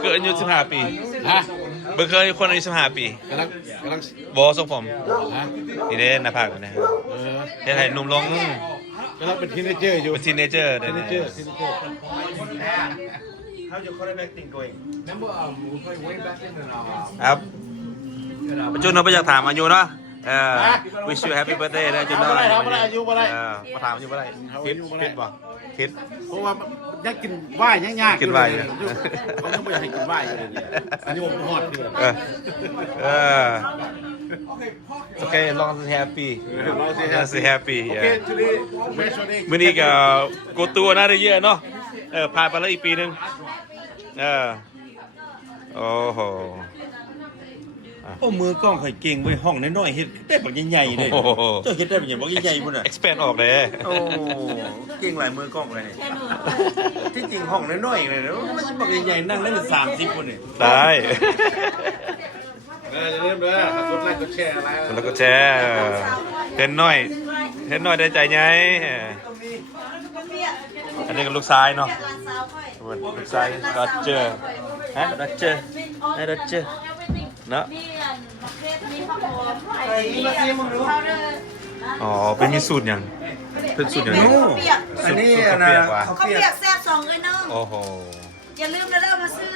คืออายุ15 ปีฮะบึกเคยคนอายุ15 ปี กำลัง บอทรงผมนี่เด้หน้าผากนะฮะเฮ็ดให้หนุ่มลง กำลังเป็นทีเนเจอร์อยู่ เป็นทีเนเจอร์เด้ ทีเน นะ เจอร์ How's your quarterback thing going remember we played way back in ครับปัจจุบันเราไปอยากถามอายุเนาะwish you happy birthday นะจุนเนาะมาถามอายุบ่ได้คิดบ่คิด เพราะว่ายังกินว่ายยากๆ กินว่าย เขาต้องไม่อยากให้กินว่ายเลยอันนี้ผมฮอดเลย โอเค long as happy long as happy โอเคทีนี้เวชวันนี้ มื้อนี้ก็กดตัวน่าได้เยอะเนาะผ่านไปแล้วอีกปีนึงโอ้โห โอ้มือกล้องข่อยเก่งเว้ยห้องน้อยๆเฮ็ดได้บักใหญ่ๆเลยเจ้าเฮ็ดได้บักใหญ่บักใหญ่พุ่นน่ะ expand ออกเลย โอ้เก่งหลายมือกล้องเลยที่จริงห้องน้อยๆเลยนะมันบักใหญ่ๆนั่งได้เป็น30คนนี่ ได้ อย่าลืมเด้อกดไลค์กดแชร์อะไร แล้วก็แชร์เห็นหน่อยได้ใจไงอันนี้ก็ลูกซ้ายเนาะลูกซ้ายก็เจอฮะก็เจอเนาะ มีประเภทมีข้าวหอมมีข้าวเด้อ อ๋อเป็นมีสูตรอย่างเป็นสูตรอย่าง ข้าวเปียก อันนี้ สูตร นะ เปียกว่ะ ข้าว ข้าว เปีย เปีย ก กแซ่บ2เลยน้อง โอ้โห อย่าลืมนะเด้อมาซื้อ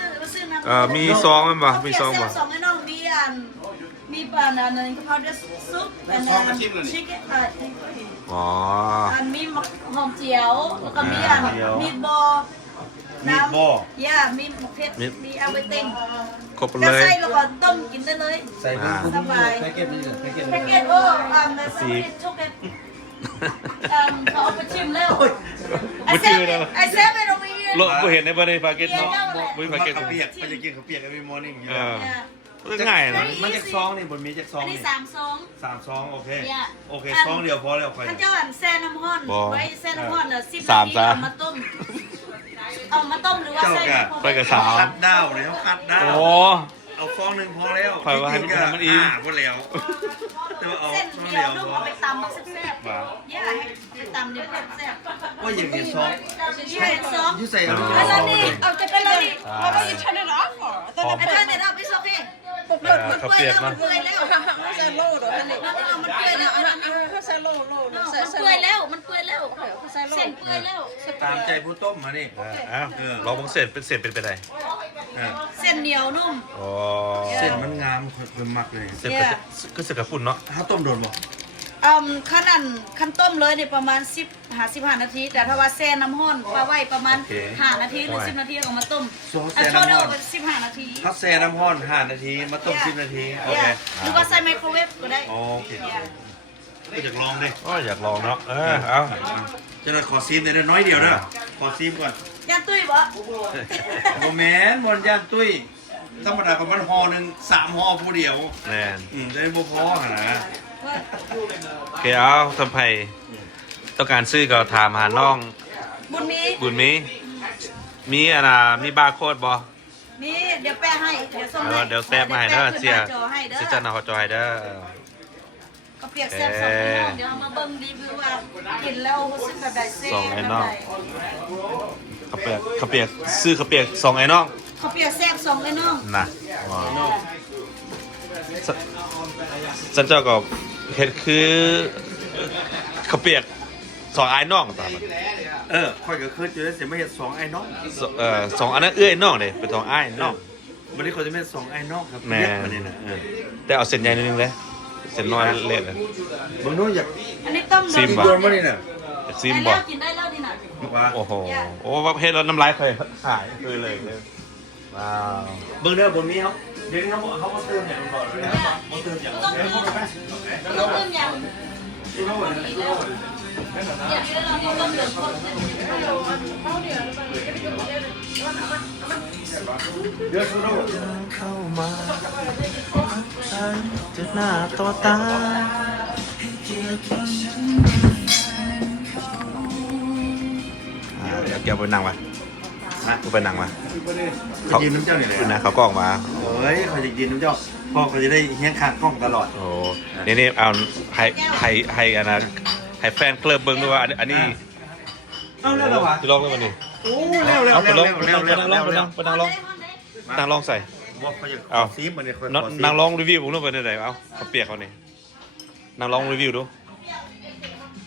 น้ำ มีซองมั้ยบ่มีซองบ่ ข้าวเปียกแซ่บ2เลยน้องมีปลาอันนึงข้าวเดือดซุปอันนึงชิคเก้น อ๋อ อันมีหอมเจียวแล้วก็มีอันมีดบอมีมะเขือมี everything ครบ แล้ เล วย ใส่แล้วก็ต้มกินได้เลย ใส่สบายแพ็กเกจนี่แพ็กเกจ แพ็กเกจโอ้ในสวิตช็อกโกแลตเขาเอาไปชิมแล้วไอเซฟไปตรงนี้ โลกูเห็นในบริษัทเก็ตเนาะบริษัทเก็ต ข้าวเปียกไปจะกินข้าวเปียก every morning อยู่ ง่ายนะ มันจะซองนี่บนมีจะซอง อัน นี่ นี้3ซอง 3ซองโอเคโอเคซองเดียวพอแล้วค่อย ท่านเจ้าอันแซ่น้ำห้อนไว้แซ่น้ำห้อนแล้ว10 นาทีเอามาต้มหรือว่าแซ่ ไปกับสาว คัดดาวเลยเขาคัดดาว โอ้ เอาฟองหนึ่งพอแล้ว ปล่อยไว้ให้มันอิ่ม พอแล้วแต่ว่าเอา เส้น ฟอง เดี เดี ย ยว ว นุ่ม พอ เอาไปตำมันแซ่บๆย่าให้ไปตำเดี๋ยวแซ่บ ว่าอย่างนี้ซอง ๆใช่ซอง ยูใส่ แล้วนี่เอาจะเป็นแล้วนี่ Why don't you turn it off for? I thought ไอ้ท่านเนี่ยเราไปซอกเองมันเปื่อยแล้วมันเปื่อยแล้ว I said low though, isn't it? มันเปื่อยแล้ว I said low, low. มันเปื่อยแล้วมันเปื่อยแล้วเส้นเปื่อยแล้ว ตามใจผู้ต้มมานี่ ลองบังเสร็จเป็นไปได้ เส้นเหนียวนุ่ม อ๋อ เส้นมันงามคือมักเลย เสร็จก็เสร็จกับฝุ่นเนาะ ถ้าต้มโดนบ่ ขั้นต้มเลยเนี่ยประมาณ15 นาที แต่ถ้าว่าแช่น้ำห้อนปลาไว้ประมาณ5 นาทีหรือ10 นาทีเอามาต้มอันโชว์เดียวเป็น15 นาที ถ้าแช่น้ำร้อน5 นาทีมาต้ม10 นาทีโอเค หรือว่าใส่ไมโครเวฟก็ได้ โอเคก็อยากลองดิ ก็อยากลองเนาะเอา จะหน่อยขอซีมหน่อยน้อยเดียวนะขอซีมก่อน ย่างตุ้ยบ่ โมเมนต์บนย่านตุ้ยธรรมดาประมาณห่อหนึ่ง3ห่อผู้เดียว แน่น จะได้บ่พอหนะ โอเคเอาทำไมต้องการซื้อก็ถามหาน้อง บุญมี บุญมีมีบาร์โค้ดบ่ มีเดี๋ยวแปะให้เดี๋ยวส่งให้ เดี๋ยวแต้มมาให้เด้อเสีย จอให้เด้อ เสียจันเอาจอยเด้อ ก็เปียกแซ่บสองไอ้น้องเดี๋ยวเอามาเบิ่งรีวิวว่ากินแล้วรู้สึกแบบใดแซ่บ สองไอ้ แบบ น้อง ใด ข้าวเปียกซื้อข้าวเปียก2ไอ้น้อง เขาเปียกแซ่บสองไอ้น้อง น่ะว้าวสันเจ้าก็เฮ็ดคือข้าวเปียก2ไอ้น้องตามมัน ค่อยก็คือจะได้เสียไม่เห็น2ไอ้น้อง สองอันนั้นเอื้อยน้องเด้เป็น2ไอ้น้อง วันนี้เขาจะเป็น2ไอ้น้องครับ แม่ เรียกมานี่นะ แต่เอาเส้นใหญ่นิดนึงเลยเส้นน้อยเล็กเลย บางโน้นอยาก อันนี้ต้ม ซิม โดนมานี่น่ะ ซิม ได้ บ่ แล้วกินได้แล้วนี่น่ะ ว่า โอ้โหว่าเฮ็ดแล้วน้ำลายเคยหายคือเลยว้าว เบิ่งเด้อบนนี้เขาเดี๋ยวนี้เขามาเติมอย่างก่อนเลยนะมาเติมอย่าง ต้องมี ลูกเริ่มยังเนี่ยเราต้มเหลืองคนเยอะสุดแล้วเข้ามาจุดหน้าต่อตาเดี๋ยวแกไปนั่งมากูไปนั่งมา เขายืนน้ำเจ้าเนี่ย คุณนะเขาก็ออกมา เฮ้ยเขาจะยืนน้ำเจ้าพ่อเขาจะได้เฮี้ยงข้างกล้องตลอด โอ้นี่เอาให้อันนะให้แฟนเคลิบเบิ้งด้วยว่าอันนี้ เอาแล้วเหรอวะ จะลองเลยวันนี้ โอ้เร็ว เอาไปลอง เร็ว นั่งลองใส่ บอกเขาจะ เอา ซีมันเนี่ยเขา นั่งลองรีวิวผมรู้ไปไหนเอาเขาเปียกเขานี่นั่งลองรีวิวดู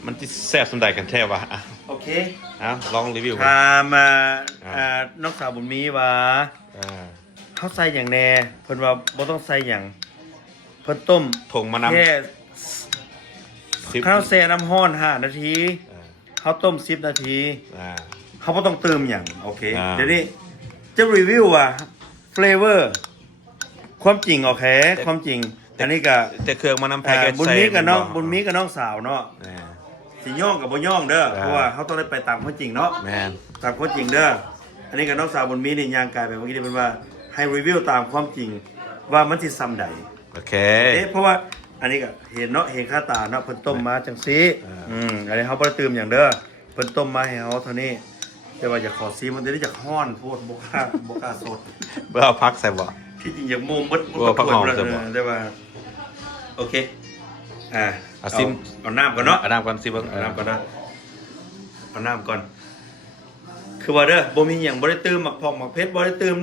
มันจะแซ่บสมใดกันแท้วะอ่ะ โอเค เอาลองรีวิว พามาน้องสาวบุญมีว่าเขาใส่อย่างแน่เพิ่นว่าบ่ต้องใส่อย่างเพิ่นต้ม ถงมานำ แค่ 10 ข้าวแช่น้ำห้อน5นาทีเขาต้ม10นาที เขาบ่ต้องเติมอย่างโอเค เดี๋ยวนี้จะรีวิวว่าเฟลเวอร์ความจริงโอเคความจริงอันนี้ก็ แต่เครื่องมานำแพ็กเกจ บุญมีกับน้องบุญมีกับน้องสาวเนาะ อ่า สิย่องกับบ่ย่องเด้อ อ่า เพราะว่าเขาต้องได้ไปตามความจริงเนาะ แมน ตามความจริงเด้ออันนี้กับน้องสาวบุญมีนี่ย่างกายไปเมื่อกี้นี่เป็นว่าให้รีวิวตามความจริงว่ามันสิซ้ำใด โอเค เพราะว่าอันนี้ก็เห็นเนาะเห็นค่าตาเนาะเพิ่นต้มมาจังซี่ อันนี้เขาบ่ได้เติมอย่างเด้อเพิ่นต้มมาให้เฮาเท่านี้แต่ว่าอยากขอซีมันได้จากฮ้อนโพดบ่กล้าสด เบอร์เอาพักใส่บ่ ที่จริงอยากมุมบด พักหอม เลย จะบอก แต่ว่าโอเคเอาซิม เอาน้ำก่อนเนาะ อันน้ำก่อนสิเบิ้ง เอาน้ำก่อนนะเอาน้ำก่อนคือว่าเด้อบ่มีหยังบ่ได้เติมหมักพอกหมักเพชรบ่ได้เติม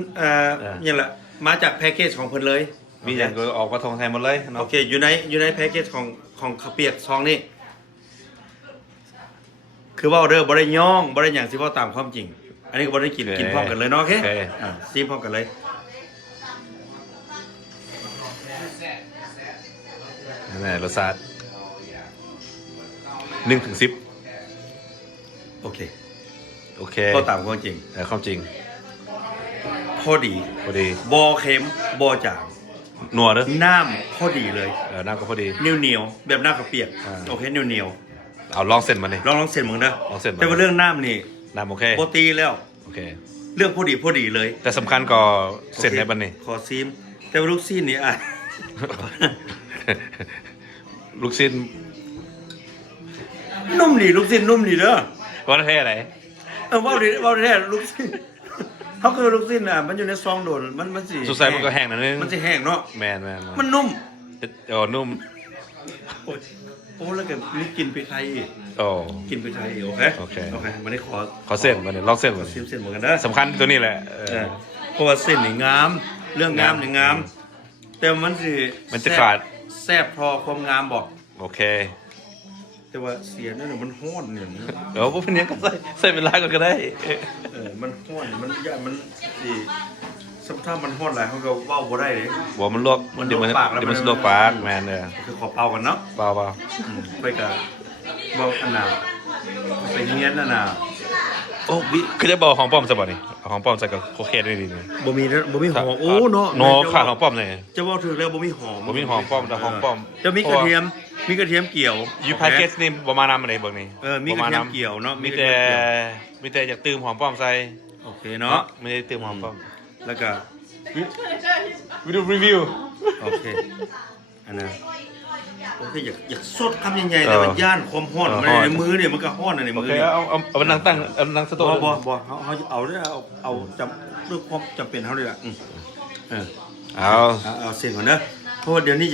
หยังล่ะมาจากแพ็กเกจของเพิ่นเลย มีอย่างก็ออกมาทงไทยหมดเลย โอ เนาะ เคอยู่ในแพ็กเกจของข้าวเปียกซองนี่คือว่าเด้อบ่ได้ย่องบ่ได้หยังสิเว้าตามความจริง อันนี้ก็บ่ได้กินพร้อมกันเลยเนาะโอเคซีพร้อมกันเลย นั่นแหละรสชาติ1-10 โอเค โอเค ก็ตามความจริง แต่ความจริง พอดี พอดี บ่เค็มบ่จาง นัวเด้อ น้ำพอดีเลย น้ำก็พอดี เหนียวแบบน้ำข้าวเปียก โอเคเหนียว เอาลองเส้นมาเลย ลองเส้นมึงเด้อ ลองเส้นมา แต่ว่าเรื่องน้ำนี่ น้ำโอเค โปรตีแล้ว โอเค เรื่องพอดีเลย แต่สำคัญก็เส้นในบันนี้ ขอซีมแต่ว่าลูกซีนนี่อ่ะ ลูกชิ้น นุ่มดีลูกซีนนุ่มดีเด้อ ว่าประเทศอะไร เว้าดีแท้ลูกซีนเขาคือลูกซีนอ่ะมันอยู่ในซองโดนมันสิ สุดท้ายมันก็แห้งนิดนึง มันสิแห้งเนาะ แมน มันนุ่ม นุ่ม โอ้แล้วก็มีกลินพริกไทยอีก โอ้ กินพริกไทยอีกโอเค โอเค วันนี้ขอเส้นมาเนี่ยลองเส้นมา ซีมเส้นเหมือนกันเด้อ สำคัญตัวนี้แหละเพราะว่าเส้นนี่งาม เรื่องงามนี่งาม แต่มันสิ มันจะขาด แซ่บพอความงามบอก โอเค แต่ว่าเสียนั่นน่ะมันห้อนเนี่ย เดี๋ยวพวกนี้ก็ใส่เป็นลายก่อนก็ได้ มันห้อนมันยากมันสิสัมถ้ามันห้อนหลายเขาก็เว้าบ่ได้เลย บอกมันลวก มัน เดี๋ยวมัน ลวกปากแล้ว เดี๋ยวมัน มัน สะดวกปากแมนเลย คือขอเป่ากันเนาะ เปล่า ไปกับเว้าอันน่ะไปเฮียนน่ะน่ะ โอ้วิคือจะบอกของป้อมจะบอกนี่เอาของป้อมใส่กับโคเคนได้ดีเลย บ่มีหอมโอ้เนาะ โนขาดของป้อมเลย จะเว้าถึงแล้วบ่มีหอม บ่มีหอมป้อมแต่หอมป้อม จะมีกระเทียมเกี่ยว ยูพาเกสนี่ประมาณน้ำอะไรเบิกนี่ มีกระเทียมเกี่ยวเนาะ มีแต่อยากตื่มหอมป้อมใส่ โอเคเนาะ ไม่ได้ตื่มหอมป้อม แล้วก็ วิดีรีวิว โอเคอันนั้นโอเคอยากสดคำใหญ่ๆแต่ว่าย่านความร้อนมันในมือเนี่ยมันก็ร้อนใน โอ มือ เค เนี่ย เอานั่งตั้งเอานั่งสโต๊ะ บ่เขาเอาด้วยเอาจำด้วยความจำเป็นเขาเลยล่ะเอา เอาเส้นก่อนนะเพราะว่าเดี๋ยวนี้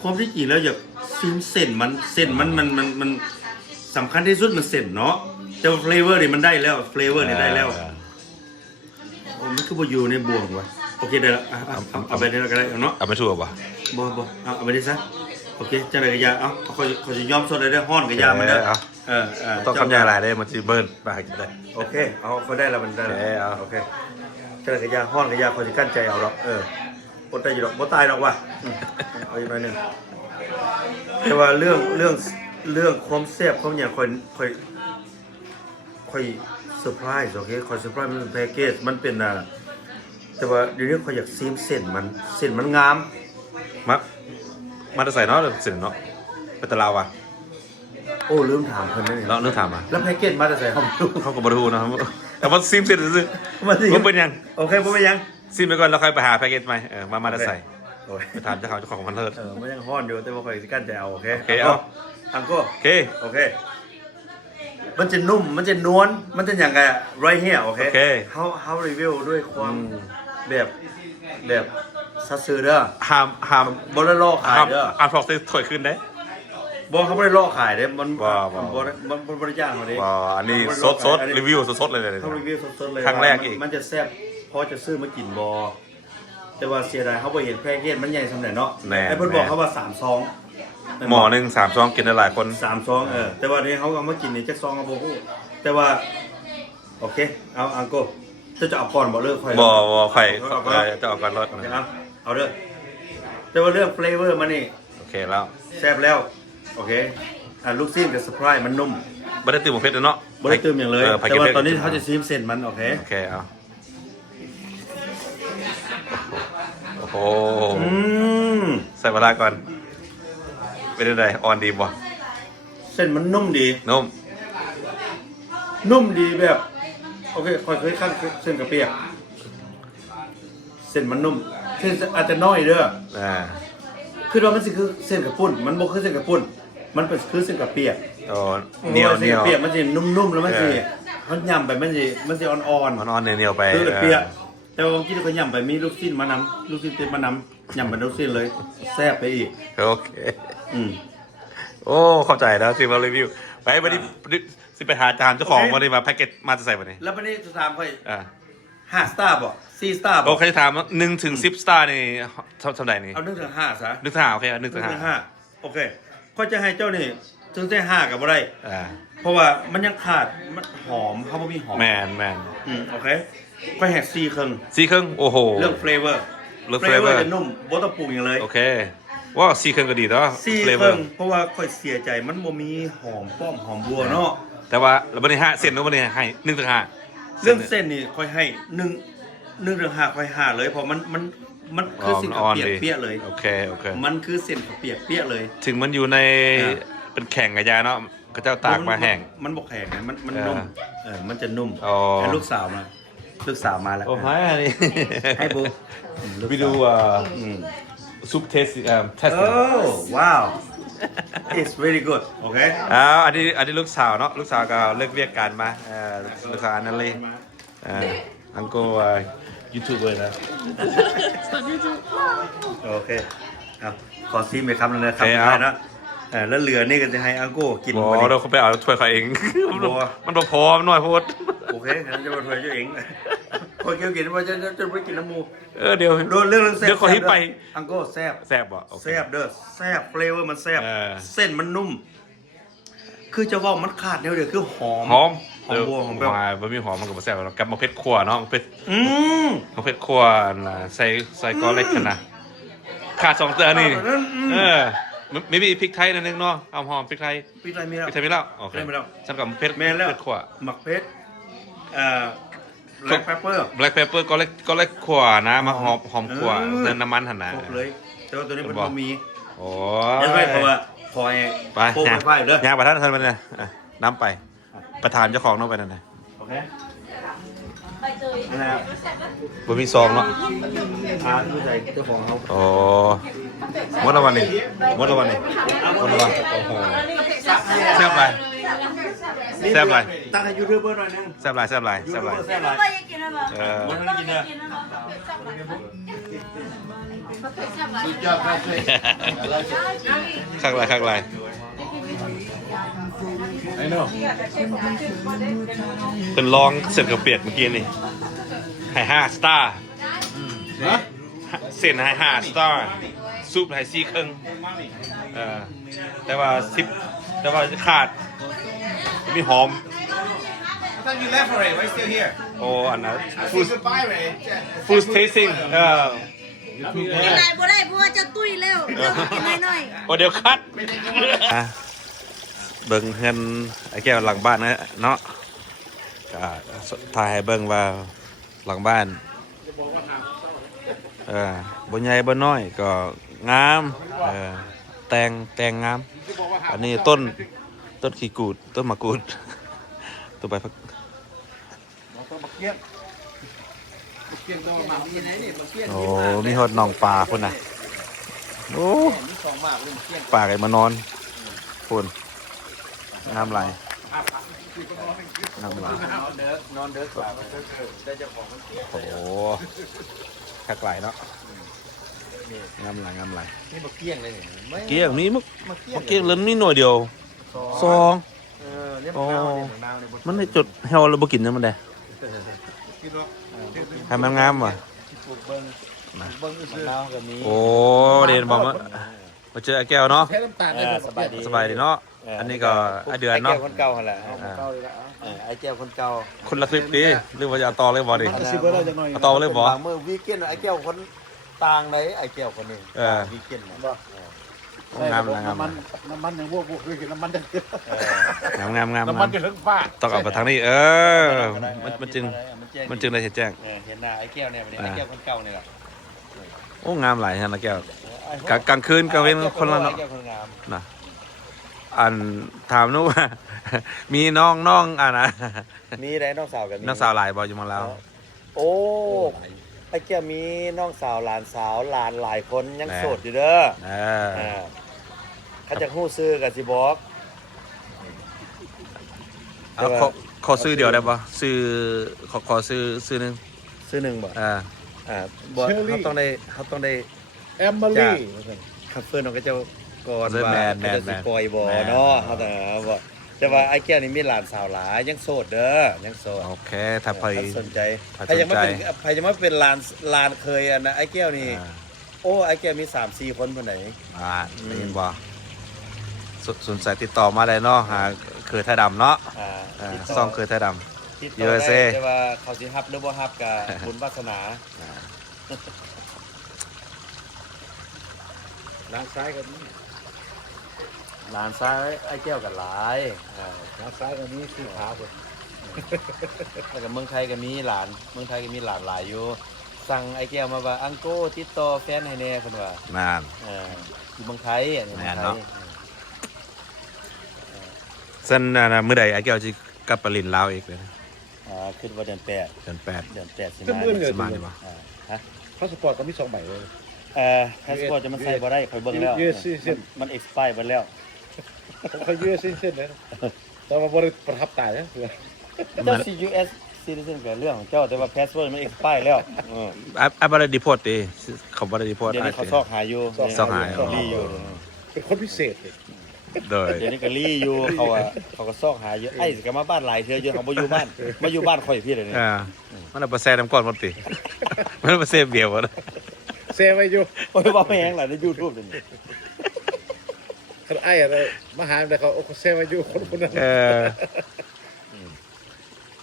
ความที่จริงแล้วอยากซิมเส้นมันสำคัญที่สุดมันเส้นเนาะแต่เฟลเวอร์นี่มันได้แล้วเฟลเวอร์นี่ได้แล้วโอ้มันคือบ่อยู่ในบ่วงว่ะโอเคได้แล้วเอาไปได้แล้วก็ได้เนาะ เอาไม่ถูกป่ะ บ่เอาไปได้ซะโอเคจังได๋ก็ยาเขาสิยอมสดได้ฮ้อนก็ยามันเด้อต้องคำยาหลายได้มันสิเบิ้ลปากได้ โอเคเอาเขาได้แล้วมันได้แล้วโอเคจังได๋ก็ยาฮ้อนก็ยาเขาสิกั้นใจเอาดอกบ่ตายอยู่ดอกบ่ตายดอกว่ะเอาอีกหน่อยนึงแต่ว่าเรื่องความแซ่บความหยังค่อยเซอร์ไพรส์โอเคค่อยเซอร์ไพรส์มันเป็นแพ็กเกจมันเป็นแต่ว่าเดี๋ยวนี้ค่อยอยากซีมเส้นมันงามมัก มาจะใส่เนาะเสร็จเนาะไปตะลาวอ่ะ โอ้ลืมถามเพิ่นนี่ เราเลือกถามอ่ะ แล้วแพ็กเกจมาแต่ใส่ห้องตู้ เขาก็บรรทุนะครับแต่ว่าซิมเสร็จซื้อ มาสิ มันเป็นยัง โอเคบ่เป็นยัง ซิมไปก่อนแล้วค่อยไปหาแพ็กเกจใหม่มาจะใส่ โอ้ย ไปถามเจ้าของมันเลิศ มันยังฮ้อนอยู่แต่ว่าข่อยสิกั้นใจเอาโอเค โอเคเอา อังโก้ โอเค โอเค มันจะนุ่มมันจะนวลมันจะอย่างไงอะ right here โอเค โอเค how review ด้วยความแบบซัสซื้อเด้อ ห้าม บ่ได้ลอกขาย ห้าม เด้อ อ่านฟอกเซถอยขึ้นได้ บ่เขาบ่ได้ลอกขายเด้อมัน บ่ มันบ่ได้ย่างมาเด้ ว้าอันนี้สดรีวิวสดเลย เขารีวิวสดๆเลย ครั้งแรกอีก มันจะแซ่บพอจะซื้อมากินบ่แต่ว่าเสียดายเขาบ่เห็นแพ็กเกจมันใหญ่สำเร็จเนาะไอ้เพิ่นบอกเขาว่า3ซอง หมอหนึ่ง3 ซองกินได้หลายคน 3ซองแต่ว่านี่เขาเอามากินนี่จักซองก็บ่ฮู้แต่ว่าโอเคเอาอังโกจะเอาก่อนบ่เลิกค่อย บ่ไข่จะออกก่อนรถ เอาเด้อแต่ว่าเรื่อง flavor มันนี่ โอเคแล้ว แซ่บแล้วโอเคลูกซีนกับสปรายมันนุ่ม ไม่ได้ตื่นหมกเพชรเลยเนาะ บ่ได้เติมอย่างเลยแต่ว่าตอนนี้เขาจะซีมเส้นมันโอเค โอเคเอาโอ้โห ม ใส่เวลาก่อนเป็นยังไงออนดีบ่ เส้นมันนุ่มดี นุ่ม นุ่มดีแบบโอเคค่อยเคยขั้นเส้นกระเปียกเส้นมันนุ่มเส้นอาจจะน้อยเด้อ คือว่ามันสิคือเส้นกระปุ้นมันบ่คือเส้นกระปุ้นมันเป็นคือเส้นกระเปียก โอ้เหนียว เส้นกระเปียกมันสินุ่มๆแล้วมันสิมันยำไปมันสิอ่อน มันอ่อนเหนียวไป คือกระเปียกแต่ว่าบางทีเขายำไปมีลูกชิ้นมานำลูกชิ้นเต็มมานำยำเป็นลูกชิ้นเลยแซ่บไปอีก โอเค โอ้เข้าใจแล้วสิมารีวิวไปวันนี้สิไปหาจานเจ้าของวันนี้มาแพ็กเกจมาจะใส่วันนี้ แล้ววันนี้จะถามค่อย อ่า 5 สตาร์บ่4 สตาร์บ่ โอเคถาม1 ถึง 10 สตาร์นี่ทำไดนี่ เอา1 ถึง 5ซะ 1 ถึง 5โอเค1 ถึง 1 ถึง 5โอเคก็จะให้เจ้านี่ถึงได้5ก็บ่ได้ 5 เพราะว่ามันยังขาดมันหอมเขาบ่มีหอม แมน โอเคก็แหก4ครึ่ง 4 ครึ่งโอ้โห เรื่อง flavor เรื่อง flavor จะนุ่มบ่ต้องปรุงอย่างเลย โอเคว่า4 ครึ่งก็ดีแล้ว 4 ค flavor รึ่งเพราะว่าค่อยเสียใจมันบ่มีหอมป้อมหอมบัวเนาะ แต่ว่าเราไม่ได้5เส้นนู้นไม่ได้ให้1 ถึง 5 เรื่องเส้นนี่ค่อยให้1ถึง5ค่อย5เลยเพราะมันคือเส้นกระเปียกเปียกเลย โอเค มันคือเส้นกระเปียกเปียกเลย ถึงมันอยู่ในเป็นแข่งกับยาเนาะก็เจ้าตากมาแห้ง มันบ่แข็งนะมันนุ่มมันจะนุ่ม อ๋อ แต่ลูกสาวมาแล้ว โอ้ยอันนี้ ให้บุ๊ we do soup test test โอ้ว้าว it's very good โอเค อันนี้ลูกสาวเนาะลูกสาวก็เลิกเรียกการมาลูกสาวนั่นเลยอังโกยูทูบเบอร์นะ โอเคเอาขอซีมไปคำนึงนะครับได้นะแล้วเหลือนี่ก็จะให้อังโก้กิน บอ วันนี้ เราเขาไปเอาถ้วยเขาเอง มันพอมันน้อยโพด โอเคงั้นจะมาถวยเจ้าเองคนเกี่ยวกินว่าจะไปกินน้ำมู เดี๋ยว โดนเรื่องแซ่บ เดี๋ยวขอฮิปไป อังโก้แซ่บ แซ่บบ่โอเค แซ่บเด้อแซ่บเฟลเวอร์มันแซ่บ เส้นมันนุ่ม คือจะว่ามันขาดเดียวคือหอม หอม บัวหอมแบบ บะหมี่หอมมันกับแซ่บกับมะเขือขั่วเนาะมะเขือ ม มะเขือขั่วนะใส่ก้อนเล็กขนาดขาด2เตือนี่ไม่มีพริกไทยนิดนึงเนาะหอมพริกไทย พริกไทยมีแล้ว พริกไทยไม่แล้วโอเค ไม่แล้ว ฉันกับเพชร แม่นแล้ว ขวา หมักเพชรแบล็คเปเปอร์ แบล็คเปเปอร์ก็เล็กขวานะมาหอมขวาเติมน้ำมันหันนะ ครบเลยแต่ว่าตัวนี้มันบ่มี โอ้ ยังไงเพราะว่าคอย ไป โป้งไฟเด้อย างประทัดทันมันเนี่ยน้ำไปประธานเจ้าของน้องไปนั่นนะ โอเคนะครับ บ่มีซองเนาะ ผู้ใจเจ้าของเขา โอ้มดละวันนี่มดละวันนี่มดละวันโอ้โหแซ่บไรแซ่บไร ตั้งให้ยูทูบเบอร์หน่อยนึง แซ่บไรแซ่บไร ยู แซ่บ ทูบ ไร เบอร์แซ่บหลาย ไม่ได้กินอะไร มันไม่กินเด้อ ข้างไรข้างไร ไอ้เนาะ เป็นลองเสร็จกับเปียกเมื่อกี้นี่ให้5 สตาร์ ฮะ เส้นให้5 สตาร์ซุปให้4 ครึ่งแต่ว่าขาดมีหอม I thought you left already. Why you still here? โอ้อันนั้น Say goodbye already. food tasting กินได้บ่ได้เพราะว่าจะตุ้ยแล้วเริ่มกินน้อย โอ้เดี๋ยวคัดเบิ่งเฮือนไอ้แก้วหลังบ้านนะเนาะก็ถ่ายให้เบิ่งว่าหลังบ้านบ่ใหญ่บ่น้อยก็งาม แตงงาม อันนี้ต้นขี้กูดต้นมะกรูดตัวใบพัก เราต้องมาเกี้ยงมาเกี้ยงต้องมามีไหนนี่มาเกี้ยง โอ้มีฮอดหนองปลาพุ่นน่ะโอ้ มีสองหมากเลยเกี้ยง ปลาไก่มานอนพุ่นน้ำไหลน้ำไหล นอนเด้อกว่าได้เจ้าของมันเกี้ยง โอ้คักไหลเนาะน้ำไหล นี่มาเกี้ยงเลยนี่ เกี้ยงมีมึก มาเกี้ย เมื่อกี้เล่นมีหน่วยเดียวซอง เนี่ยมะนาวเนี่ยมะนาวเนี่ย มันได้จดเฮาเราบ่กินนะมันได้ กินเนาะ ให้มันงามว่ะ ปลูกเบิ้งมะนาวก็มี โอ้เด่นบอกมาเจอไอ้แก้วเนาะ แค่น้ำตาลได้ สบายดี สบายดีเนาะอันนี้ก็ไอ้เดือนเนาะ ไอ้แก้วคนเก่าหั่นแหละ เก่าเลยละ ไอ้แก้วคนเก่า คนละคลิปดีหรือว่าจะเอาต่อเลยบ่ดิ มันก็สิบ่ได้จังหน่อย เอาต่อเลยบ่ บางมื้อวีเกนไอ้แก้วคนต่างไหนไอ้แก้วคนนี้วีเกนน่ะ งาม น้ำมันอย่างพวกเคยกินน้ำมันจัง งาม น้ำมันจะถึงฟ้า ต้องเอาไปทางนี้มันจึงได้เห็นแจ้ง เห็นหน้าไอ้แก้วเนี่ยไอ้แก้วคนเก่านี่แหละ โอ้งามหลายฮะนะแก้วกลางคืนกลางเว้นคนละเนาะ ไอ้แก้วคนงาม นะอันถามนู้ว่า มีน้องอ่ะนะ มีได้น้องสาวกัน น้องสาวหลายบ่อยู่เมาแล้ว โอ้ไอ้แก้วมีน้องสาวหลานสาวหลานหลายคนยังโสดอยู่เด้อ เขาจะฮู้ซื้อกับสิบอก เอาขอซื้อเดียวได้ปะซื้อขอซื้อนึง ซื้อหนึ่งบ่บ่เขาต้องได้ แอมเบอรี่ คัฟเฟิร์น้องก็จะก่อน ซื้อ ว่า แมน เขาจะสิปล่อยบ่เนาะเขาแต่ว่าไอ้แก้วนี่มีหลานสาวหลายยังโสดเด้อยังโสด โอเคถ้าไป ถ้าสนใจ ถ้า ใครยังไม่เป็น สนใจ ใครยังไม่เป็นลานเคยอ่ะนะไอ้แก้วนี่โอ้ไอ้แก้วมี 3-4 คนเพิ่นไหน ได้ยินบ่สนใจติดต่อมาได้เนาะหาเคยไทยดำเนาะซ่องเคยไทยด ติดต่อได้ USA แต่ว่าเขาสิฮับหรือบ่ฮับกับบุญวาสนา ด้านซ้ายก็มี หลานซ้ายไอ้แก้วกับหลายอ่า ด้านซ้ายก็มีสีขาว แล้วก็เมืองไทยก็มีหลานเมืองไทยก็มีหลานหลายอยู่สั่งไอ้แก้วมาว่าอังโก้ติดต่อแฟนให้แน่เพิ่นว่า ำนาน อยู่เมืองไทยอันนี้เมืองไท แม่นเนาะ ย เส้นมื้อใดไอ้แก้วสิกลับไปลินลาวอีกเลยนะ ขึ้นว่าเดือน8 เดือน8 เดือน8สิ ก็ มา มื้อเดือน สิมานี่บ่ ฮะ พาสปอร์ตก็มี2ใบเลย พาสปอร์ตจะมันใส่บ่ได้ข่อยเบิ่งแล้ว US มัน expire ไปแล้ว ผมเคยยืดเส้นเลยแต่ว่าบ่ได้ประทับตาเด้อ เจ้า US citizen ก็เรื่องของเจ้าแต่ว่า passport มัน expire แล้ว ไอ้บ่ได้ดีพอร์ตดิเขาบ่ได้ดีพอร์ต เดี๋ยวนี้เขาซอกหาอยู่ ซอกหาอยู่ รีอยู่ เป็นคนพิเศษเลย โดย เดี๋ยวนี้ก็รีอยู่เขาก็ซอกหาอยู่ไอ้ก็มาบ้านหลายเทื่ออยู่เขาบ่อยู่บ้านมาอยู่บ้านข่อยพี่เลยนี่ มันเอาไปแซ่น้ำก้อนหมดติมันเอาไปแซ่เบียร์หมด เซไว้อยู่ โอ้ยว่าแม่งล่ะใน YouTube นี่ คันไอ้อะไรมาหาแต่เขาเซไว้อยู่คนนั้น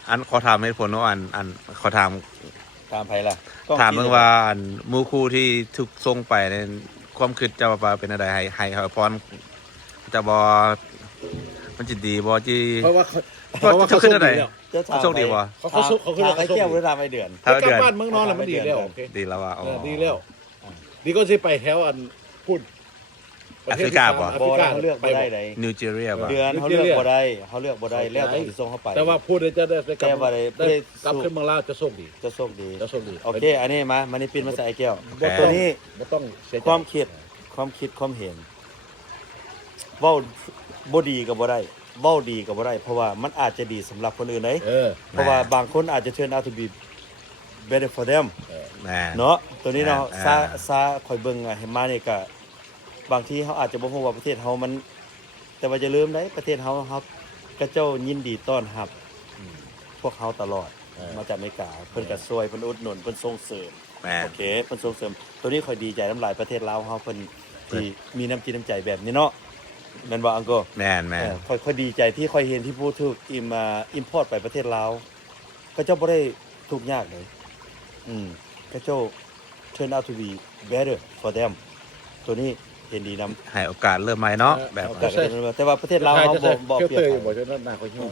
อันขอถามเหตุผลว่าอันขอถาม ตามไผล่ะ ถามเมื่อว่าอันหมูคู่ที่ถูกส่งไปในความคิดเจ้าว่าเป็นอะไรให้พรจะบอมันจิตดีบอจี เพราะว่า เขาขึ้นอะไร จะถาม โชคดีบ่ เขาขึ้น ไอ้แก้วเวลาไปเดือน ถ้า ถ้ากลั เดื บ อน บ้านเมืองนอนแล้วมันดีแล้วโอเค ดีแล้วว่า ดีแล้วดีก็สิไปแถวอันพุ่น แอฟริกาบ่ บ่ได้เขาเลือกบ่ได้ได นิวจีเรียป่ะ เดือนเขาเลือกบ่ได้แล้วแต่สิส่งเข้าไป แต่ว่าพูดจะได้กลั แต่ว่าได้ กลับขึ้นเมืองลาวจะโชคดี จะโชคดี จะโชคดี โอเค อันนี้มานี่ปินมาใส่ไอ้แก้ว บ่ ตัวนี้ บ่ต้องเสียใจ ความคิดความเห็นเว้าบ่ดีก็บ่ได้เว้าดีก็บ่ได้ เพราะว่ามันอาจจะดีสำหรับคนอื่นเด้ เพราะว่าบางคนอาจจะ turn out to be better for them แม่ เนาะตัวนี้เนาะ อ่า ซาคอยเบิ่งเห็นมานี่ก็บางทีเขาอาจจะบ่ฮู้ว่าประเทศเฮามัน แต่ว่าจะลืมได้ประเทศเฮาก็เจ้ายินดีต้อนรับพวกเขาตลอดมาจากอเมริกาเพิ่นก็ช่วยเพิ่นอุดหนุนเพิ่นส่งเสริม แม่ โอเคเพิ่นส่งเสริมตัวนี้ค่อยดีใจน้ำลายประเทศลาวเฮาเพิ่นที่มีน้ำจิตน้ำใจแบบนี้เนาะแม่นบ่อังโก แม่แม่ ค่อยดีใจที่ค่อยเห็นที่ผู้ถูกอิมพอร์ตไปประเทศลาวก็เจ้าบ่ได้ทุกข์ยากเลยก็เจ้า turn out to be better for them ตัวนี้เห็นดีนำ ให้โอกาสเริ่มใหม่เนาะแบบ แต่ว่าประเทศลาวเฮาบ่เปรียบ เตย กัน บ่จนหน้าเขาหิว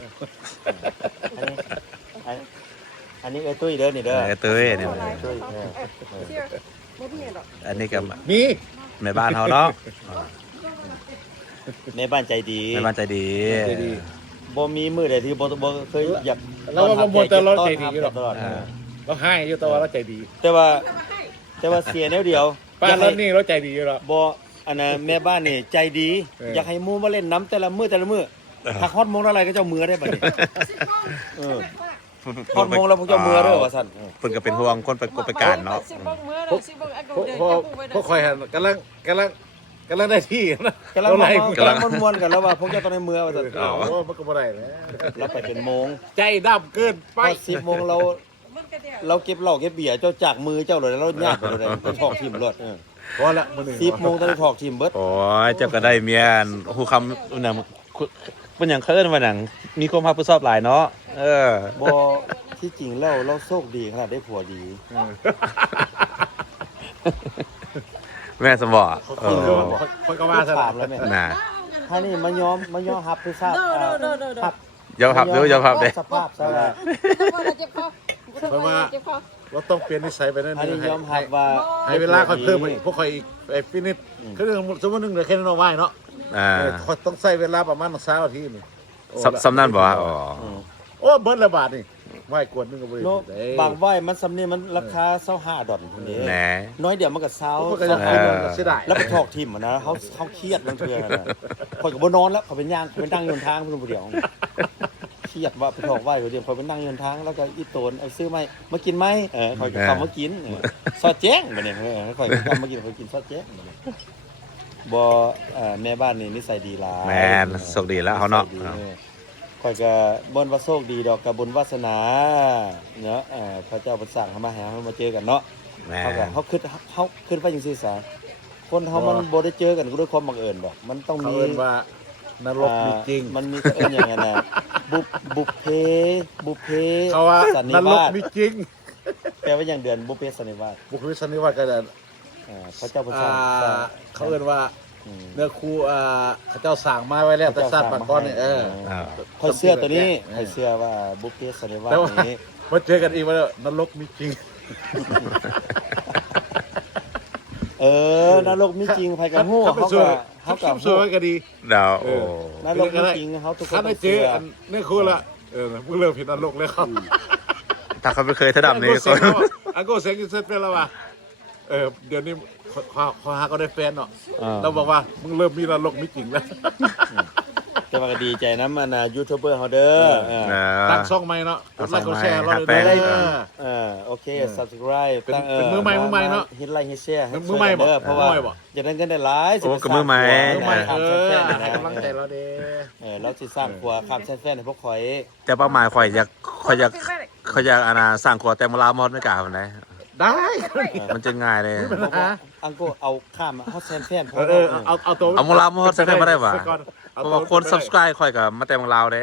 อันนี้ไอ้ตุ้ยเด้อนี่เด้อ เต้ยเนี่ย ตุ้ย อันนี้ก็ มี แม่บ้านเฮาเนาะ แม่บ้านใจดี แม่บ้านใจดี ใจดี บ่มีมื้อใดที่บ่เคยอยาก แล้วก็บ่แต่เราใจดีอยู่หรอก ตลอด เราให้อยู่แต่ว่าเราใจดี แต่ว่าเสียแนวเดียว ป้าเรานี่เราใจดีอยู่หรอก บ่อันน่ะแม่บ้านนี่ใจดี อยากให้หมู่มาเล่นน้ำแต่ละมื้อถ้าฮอดโมงอะไรก็เจ้ามือได้บัดนี้ฮอดโมงแล้วพวกเจ้ามือเด้อว่าซั่น เพิ่นก็เป็นห่วงคนไปการเนาะ พวกคอยหันกำลังได้ที่นะ กำลังม่วนๆกันแล้วว่าพวกเจ้าต้องในมือว่าซั่น อ๋อมันก็บ่ได้นะ เราไปเป็นโมง ใจดำเกิน พ ไป อ10โมงเราเก็บเหล้าเก็บเบียร์เจ้าจากมือเจ้าเลยแล้วเราญาติไปเลยไปถอกทีมรถ พอละมื้อนี้ 10โมงต้องถอกทีมเบิด โอ้ยเจ้าก็ได้เมียฮู้คำน่ะเป็นหยังเคิ้นว่าหนังมีความรับผิดชอบหลายเนาะบ่ที่จริงแล้วเราโชคดีขนาดได้ผัวดี แม่สมบอก คนก็ว่าซะ ถามแล้วแม่ น่ะ ถ้านี่มายอมรับคือทราบครับ ยอมรับเด้อยอมรับเด้ สภาพซะว่า เพราะว่าเราต้องเปลี่ยนนิสัยไปนั่น อัน นึ นี้ ง ยอมรับว่า ให้เวลาค่อยเพิ่มอีกพวกค่อยอีกไอ้ฟินิชคือสมมุตินึงเหลือแค่น้อยๆเนาะต้องใช้เวลาประมาณ20นาทีนี่ สำนั่นบ่อ๋อ โอ้เบิดละบาทนี่ไหว้กวดนึงก็บ่ได้ โนบางไหวมันสำนี่มันราคา25ดอลพุ่นนี้ แหน น้อยเดียวมันก็เซา พวกก็จะเอาเงินเสียดาย แล้วไปถอกทีมอ่ะนะเขาเครียดบางเทื่อนะข่อยก็บ่นอนแล้วเขาเป็นย่างเขาเป็นนั่งอยู่ทางเพิ่นผู้เดียวเครียดว่าไปถอกไหวผู้เดียวเขาเป็นนั่งอยู่ทางแล้วก็อีโตนเอาซื้อไหมมากินไหมข่อยก็เข้ามากินซอสแจ้งบัดนี้ข่อยก็เข้ามากินข่อยกินซอสแจ้งบ่แม่บ้านนี่นิสัยดีหลาย แม่นโชคดีแล้วเขาเนาะ ข่อยก็บ่นว่าโชคดีดอกกับบุญวาสนาเนาะพระเจ้าประสร้างเฮามาหาเฮามาเจอกันเนาะ แม่ เขาคิดว่าจังซี่ซะคนเฮามันบ่ได้เจอกันด้วยความบังเอิญดอกมันต้อง เขา มี เอิ้นว่านรกมีจริง มันมีเอิ้นอย่างนั้นน่ะบุพเพ เขาว่า สันนิ นร วาก ส มีจริง แปลว่าอย่างเดือนบุพเพสันนิวาส บุคลิกสันนิวาสก็จะ พระเจ้าประสร้าง เขาเอิ้นว่าเนื้อคู่เขาเจ้าสั่งมาไว้แล้วแต่ชาติปากก้อนนี่ข่อยเสื้อตัวนี้ข่อยเสื้อว่าบุพเพสันนิวาส แต่ว่า นี้ มาเจอกันอีกว่าแล้วนรกมีจริง นรกมีจริงไผก็ฮู้ เขา เขาก็ สวยก็ดี ดาวโอ้ นรกมีจริงเขาทุกคน ถ้าได้เจออันเนื้อคู่ละมึงเริ่มผิดนรกแล้วครับ ถ้าเขาไม่เคยถ้าดำนี่คน อังโกเซ็งกินเซ็ตเป็นแล้วว่ะเดี๋ยวนี้ขอหาก็ได้แฟนเนาะเราบอกว่ามึงเริ่มมีนรกมีจริงแล้ว แต่ว่าก็ดีใจนะมันยูทูบเบอร์เฮาเด้อ ตั้งช่องใหม่เนาะกดไลค์กดแชร์เราเลย ได้ เด้อ โอเค subscribe เป็นมือใหม่เนาะ ฮิตไลค์ฮิตแชร์ มือใหม่บ่ เพราะว่า มือใหม่บ่ จะได้เงินได้หลาย โอ้ก็มือใหม่ ให้กำลังใจเราเด้อ เราสิสร้างครัวข้ามแฟนให้พวกข่อย แต่เป้าหมายข่อยอยากอาณาสร้างครัวแต่มลามอดไม่กล้าทำได ได้ มันจะง่ายเลย อังโกเอาข้ามเฮาแฟน เอาตัว เอามลามอดใส่มาได้ป่ะเพราะว่าคน subscribe ข่อยกับมาแต่มลาวเด้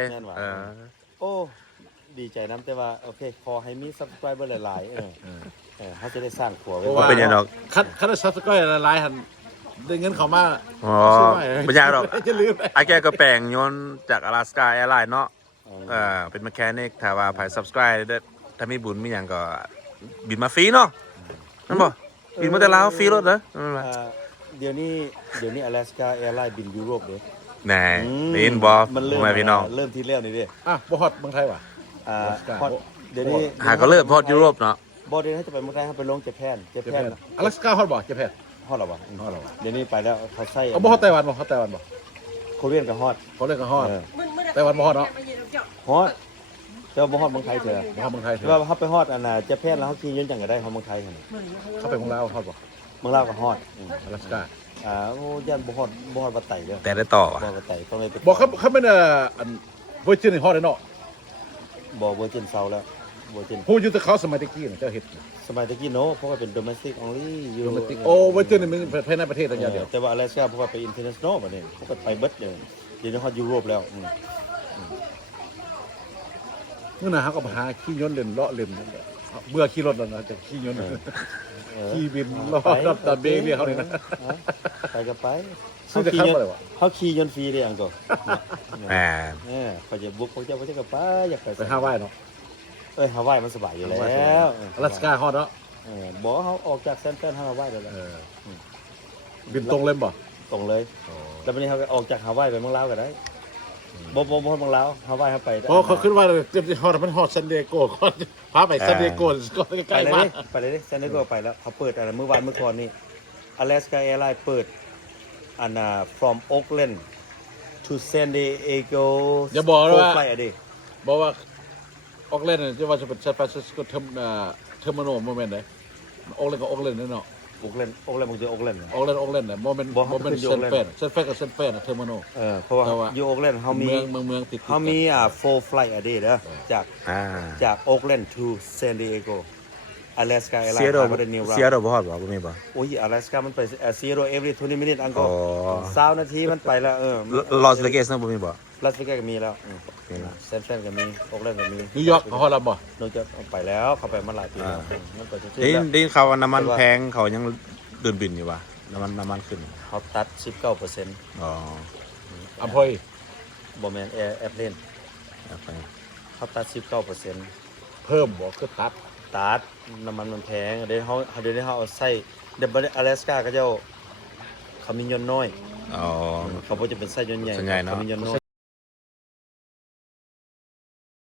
โอ้ดีใจนำแต่ว่าโอเคขอให้มี subscriber หลายๆเฮาจะได้สร้างครัวไว้ เป็นยังดอก คันซับสไครต์หลายๆหันได้เงินเขามา อ๋อไม่ยากหรอก จะลืม ไอ้แกก็แปลงโยนจากอลาสกาแอร์ไลน์เนาะเป็นแมคแคนิกถ้าว่าไผ subscribe ถ้ามีบุญมีหยังก็บินมาฟรีเนาะนั่นบ่บินมาแต่ลาวฟรีรถเหรอ เดี๋ยวนี้ Alaska Airlines บินยุโรปเด้ แหน่ได้ยินบ่ มันเริ่ม แม่พี่น้อง เริ่มที่แล้วนี่เด้ บ่ฮอดเมืองไทยว่ะ ฮอตเดี๋ยวนี้ หาก็เริ่มพอดยุโรปเนาะ บ่เดี๋ยวนี้จะไปเมืองไทยเขาไปลงเจแปน อลาสกาฮอดบ่เจแปน ฮอตหรอวะ ฮอดแล้ว เดี๋ยวนี้ไปแล้วเขาใส่ เอาบ่ฮอดไต้หวันบ่ฮอดไต้หวันบ่ โคเรียนกับฮอต เขาเรียกกันฮอดไต้หวันบ่ฮอดเนาะ ฮอตเจ้าบ่ฮอตเมืองไทยเถอะ บ่ฮอดเมืองไทย ว่าเขาไปฮอตเจแปนแล้วเขาขี่ยนต์จังก็ได้เขาเมืองไทยหั่น เขาไปของลาวฮอดบ่ เมืองลาวก็ฮอต อลาสกา โอ้ย่านบ่ฮอตบ่ไต่เด้อ แต่ได้ต่อว่ะ บ่ไต่ต้องเลยไป บ่เขาเป็นอันเวอร์จินฮอดเนาะ บ่เวอร์จินเซาแล้วเวอร์จิน ผู้อยู่แต่เขาสมัยตะกี้เจ้าเฮ็ด สมัยตะกี้โนเพราะว่าเป็น domestic only อยู่ โอ้เวอร์จินนี่มันภายในประเทศอย่างเดียว แต่ว่า Alaska เพราะว่าไป international บัดนี้เขาก็ไปเบิดเลยเดี๋ยวนี้ฮอตยุโรปแล้ว มื้อน่ะเฮาก็หาขี่ยนต์เล่นเลาะเล่นเบื่อขี่รถแล้วนะจะขี่ยนต์ขี่บินรอดับตาเบงเรียกเขาเลยนะ ไปก็ไป ซื้อแต่ข้าวบ่ได้วะ เขาขี่ยนต์ฟรีเลยอังก็ แหม เขาจะบุกเขาจะก็ไปอยากไป ไปฮาวายเนาะ ฮาวายมันสบายอยู่แล้ว อลาสกาฮอดเนาะ บอกเขาออกจากเซนเตอร์ฮาวายเลย บินตรงเลยบ่ ตรงเลย ไป แล้ววันนี้เขาก็ออกจากฮาวายไปเมืองลาวก็ได้บ่เมืองลาวฮาวายเขาไป เพราะเขาขึ้นว่าจะฮอดมันฮอดซันเดโกก่อนพาไปซันเดโกก็ใก ไป ล้ เลย มา ดิไปเลยดิซันนี่ก็ไปแล้วเขาเปิดอะไรเมื่อวานเมื่อก่อนนี่ Alaska Airlines เปิดอันfrom Oakland to San Diego อย่าบอกนะว่า 4 flight a day บอกว่าออกเล่นจะว่าจะเป็นซานฟรานซิสโกเทอร์มินอลโมเมนต์ไหนออกเล่นก็ออกเล่นเนาะ Oakland บางที Oakland ออกเล่นน่ะโมเมนต์ บอก โมเมนต์ ขึ้นอยู่ เซน Oakland เฟนกับเซนเฟนเทอร์มินอล เพราะว่า แต่ว่า อยู่ Oakland เขามี เมืองติด เขามี4 flight a day เด้อจาก Oakland to San Diego Alaska เสีย Airlines ดอก เขาได้ New เสีย Route ดอกบ่ฮอดบ่บ่มีบ่ โอ้ย Alaska มันไปZero every 20 minutes อังก็ อ๋อ 20นาทีมันไปแล้วลอสเวกัสนะบ่มีบ่ ลาสเวกัสก็มีแล้วเซนเฟนก็มีโอ๊กแลนด์ก็มี นิวยอร์กฮอลล์บ่ นอกจากไปแล้วเขาไปมาหลายปีแล้วมันไปซื้อ ได้ แล้ว ได้เขาว่าน้ำมันแพงเขายังเดินบินอยู่ว่ะน้ำมันขึ้น เขาตัด 19% อ๋อ อัมพอย บอแมนแอร์เพลน โอเค เขาตัด 19% เพิ่มบ่คือตัด ตัดน้ำมันมันแพงเดี๋ยวเขาเอาใส่เดบอลาสกาก็เจ้าเขามียนต์น้อย อ๋อ เขาบ่จะเป็นไส้ยนต์ใหญ่ ส่วนใหญ่เนอะ เขามียนต์น้อย